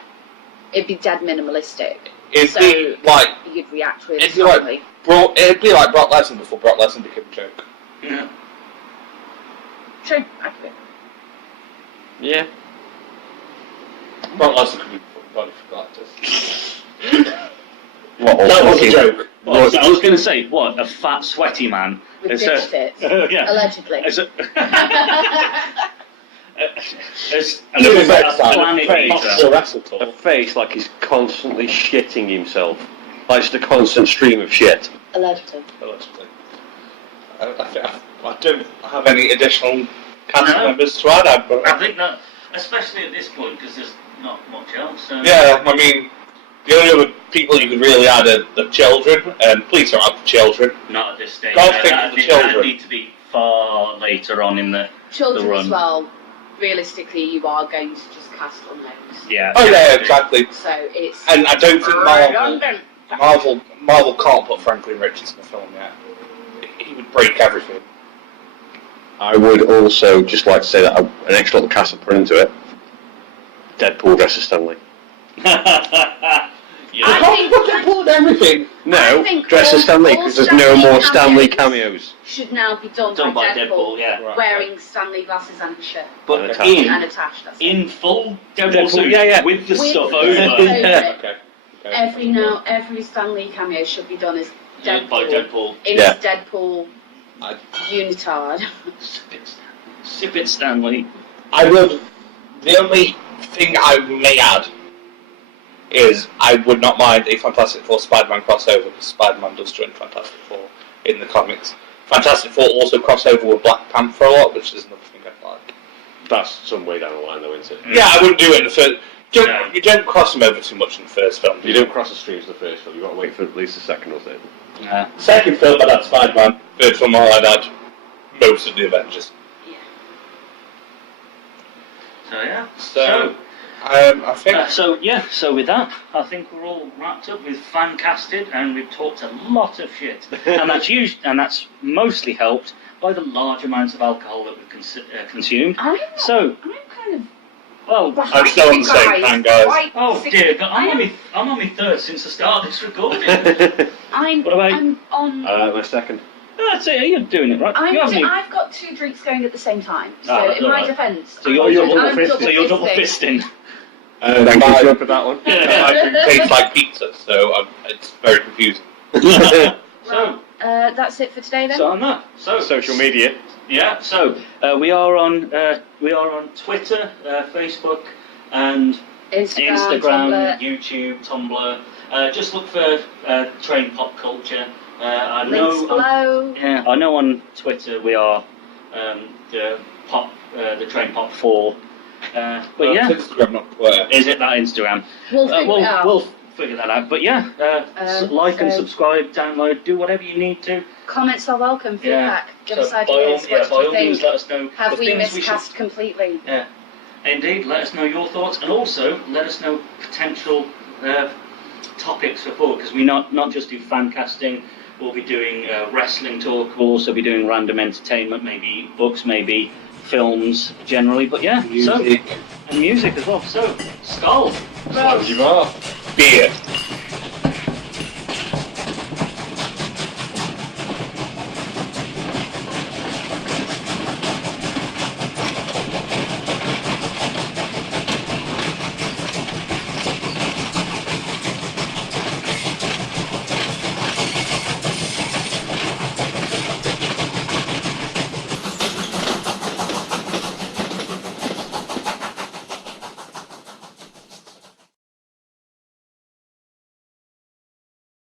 it'd be dead minimalistic. It'd So be like you'd react really it'd be like strongly. It'd be like Brock Lesnar before Brock Lesnar became a joke. Yeah. True, accurate. Yeah. Brock Lesnar could be body for Galactus. What? That was a joke. Well, I was going to say, what, a fat, sweaty man? With As bitch a- tits. yeah. Allegedly. As a, as a planet eater. A face like he's constantly shitting himself. Like just a constant stream of shit. Allegedly. Allegedly. I don't have any additional cast members to add. I think that, especially at this point, because there's not much else. So. Yeah, I mean, the only other people you could really add are the children, and please don't add the children. Not at this stage. God, think of the That children. need to be far later on in the Children run. as well, realistically, you are going to just cast on those. Yeah. Oh yeah, exactly. So it's And I don't think redundant. Marvel can't put Franklin Richards in the film yet. He would break everything. I would also just like to say that an extra little cast I put into it. Deadpool dresses Stanley. I think pulled everything. No, think dress as Stan Lee all because there's no Stan Lee more Stan Lee cameos cameos. should now be done by Deadpool, yeah. Right. wearing Stanley glasses and a shirt. But And And attached, that's it. in full Deadpool Deadpool, suit, yeah. with the With stuff the over. stuff over it. Okay. Every Stanley cameo should be done as Deadpool. By Deadpool. In Yeah. his Deadpool unitard. Sip it, Stanley. I would. The only thing I may add is I would not mind a Fantastic Four Spider-Man crossover because Spider-Man does join Fantastic Four in the comics. Fantastic Four also crossover with Black Panther a lot, which is another thing I like. That's some way down the line, though, isn't it? Yeah, I wouldn't do it in the first. No. You don't cross them over too much in the first film. You don't cross the streams in the first film. You've got to wait Wait for at least the second or third. Second film, I'd add Spider-Man. Third film, I'd add most of the Avengers. So yeah. I think. So with that, I think we're all wrapped up with Fancasted, and we've talked a lot of shit, and that's mostly helped by the large amounts of alcohol that we've consumed. I'm So, kind of. well, I'm still on the same time, guys. oh dear, but I'm on my third since the start of this recording. What about you? I'm on. My second. That's it. You're doing it right. You haven't even- I've got 2 drinks going at the same time, so Oh, that's in my alright. defence, So you're I'm double fisting. Thank you, Joe, for that one. My drink tastes like pizza, so it's very confusing. So, that's it for today then. so on that. So Social media. yeah. So we are on Twitter, Facebook, and Instagram, Tumblr. YouTube, Tumblr. Just look for TrainPopCulture. I Links know. below. Yeah, I know on Twitter we are the TrainPop 4. But yeah, Instagram, not Twitter. is it that Instagram? We'll figure it out. We'll figure that out. But yeah, like and subscribe, download, do whatever you need to. Comments are welcome. Feedback. Give us by ideas. all, What by do you all means, think? let us know. Have the we things miscast completely? Yeah, indeed. Let us know your thoughts, and also let us know potential topics for forward, because we not just do fan casting. We'll be doing wrestling talk. We'll also be doing random entertainment, maybe books, maybe films generally. But yeah, Music. and music as well. So, Skål. Prost. Beer.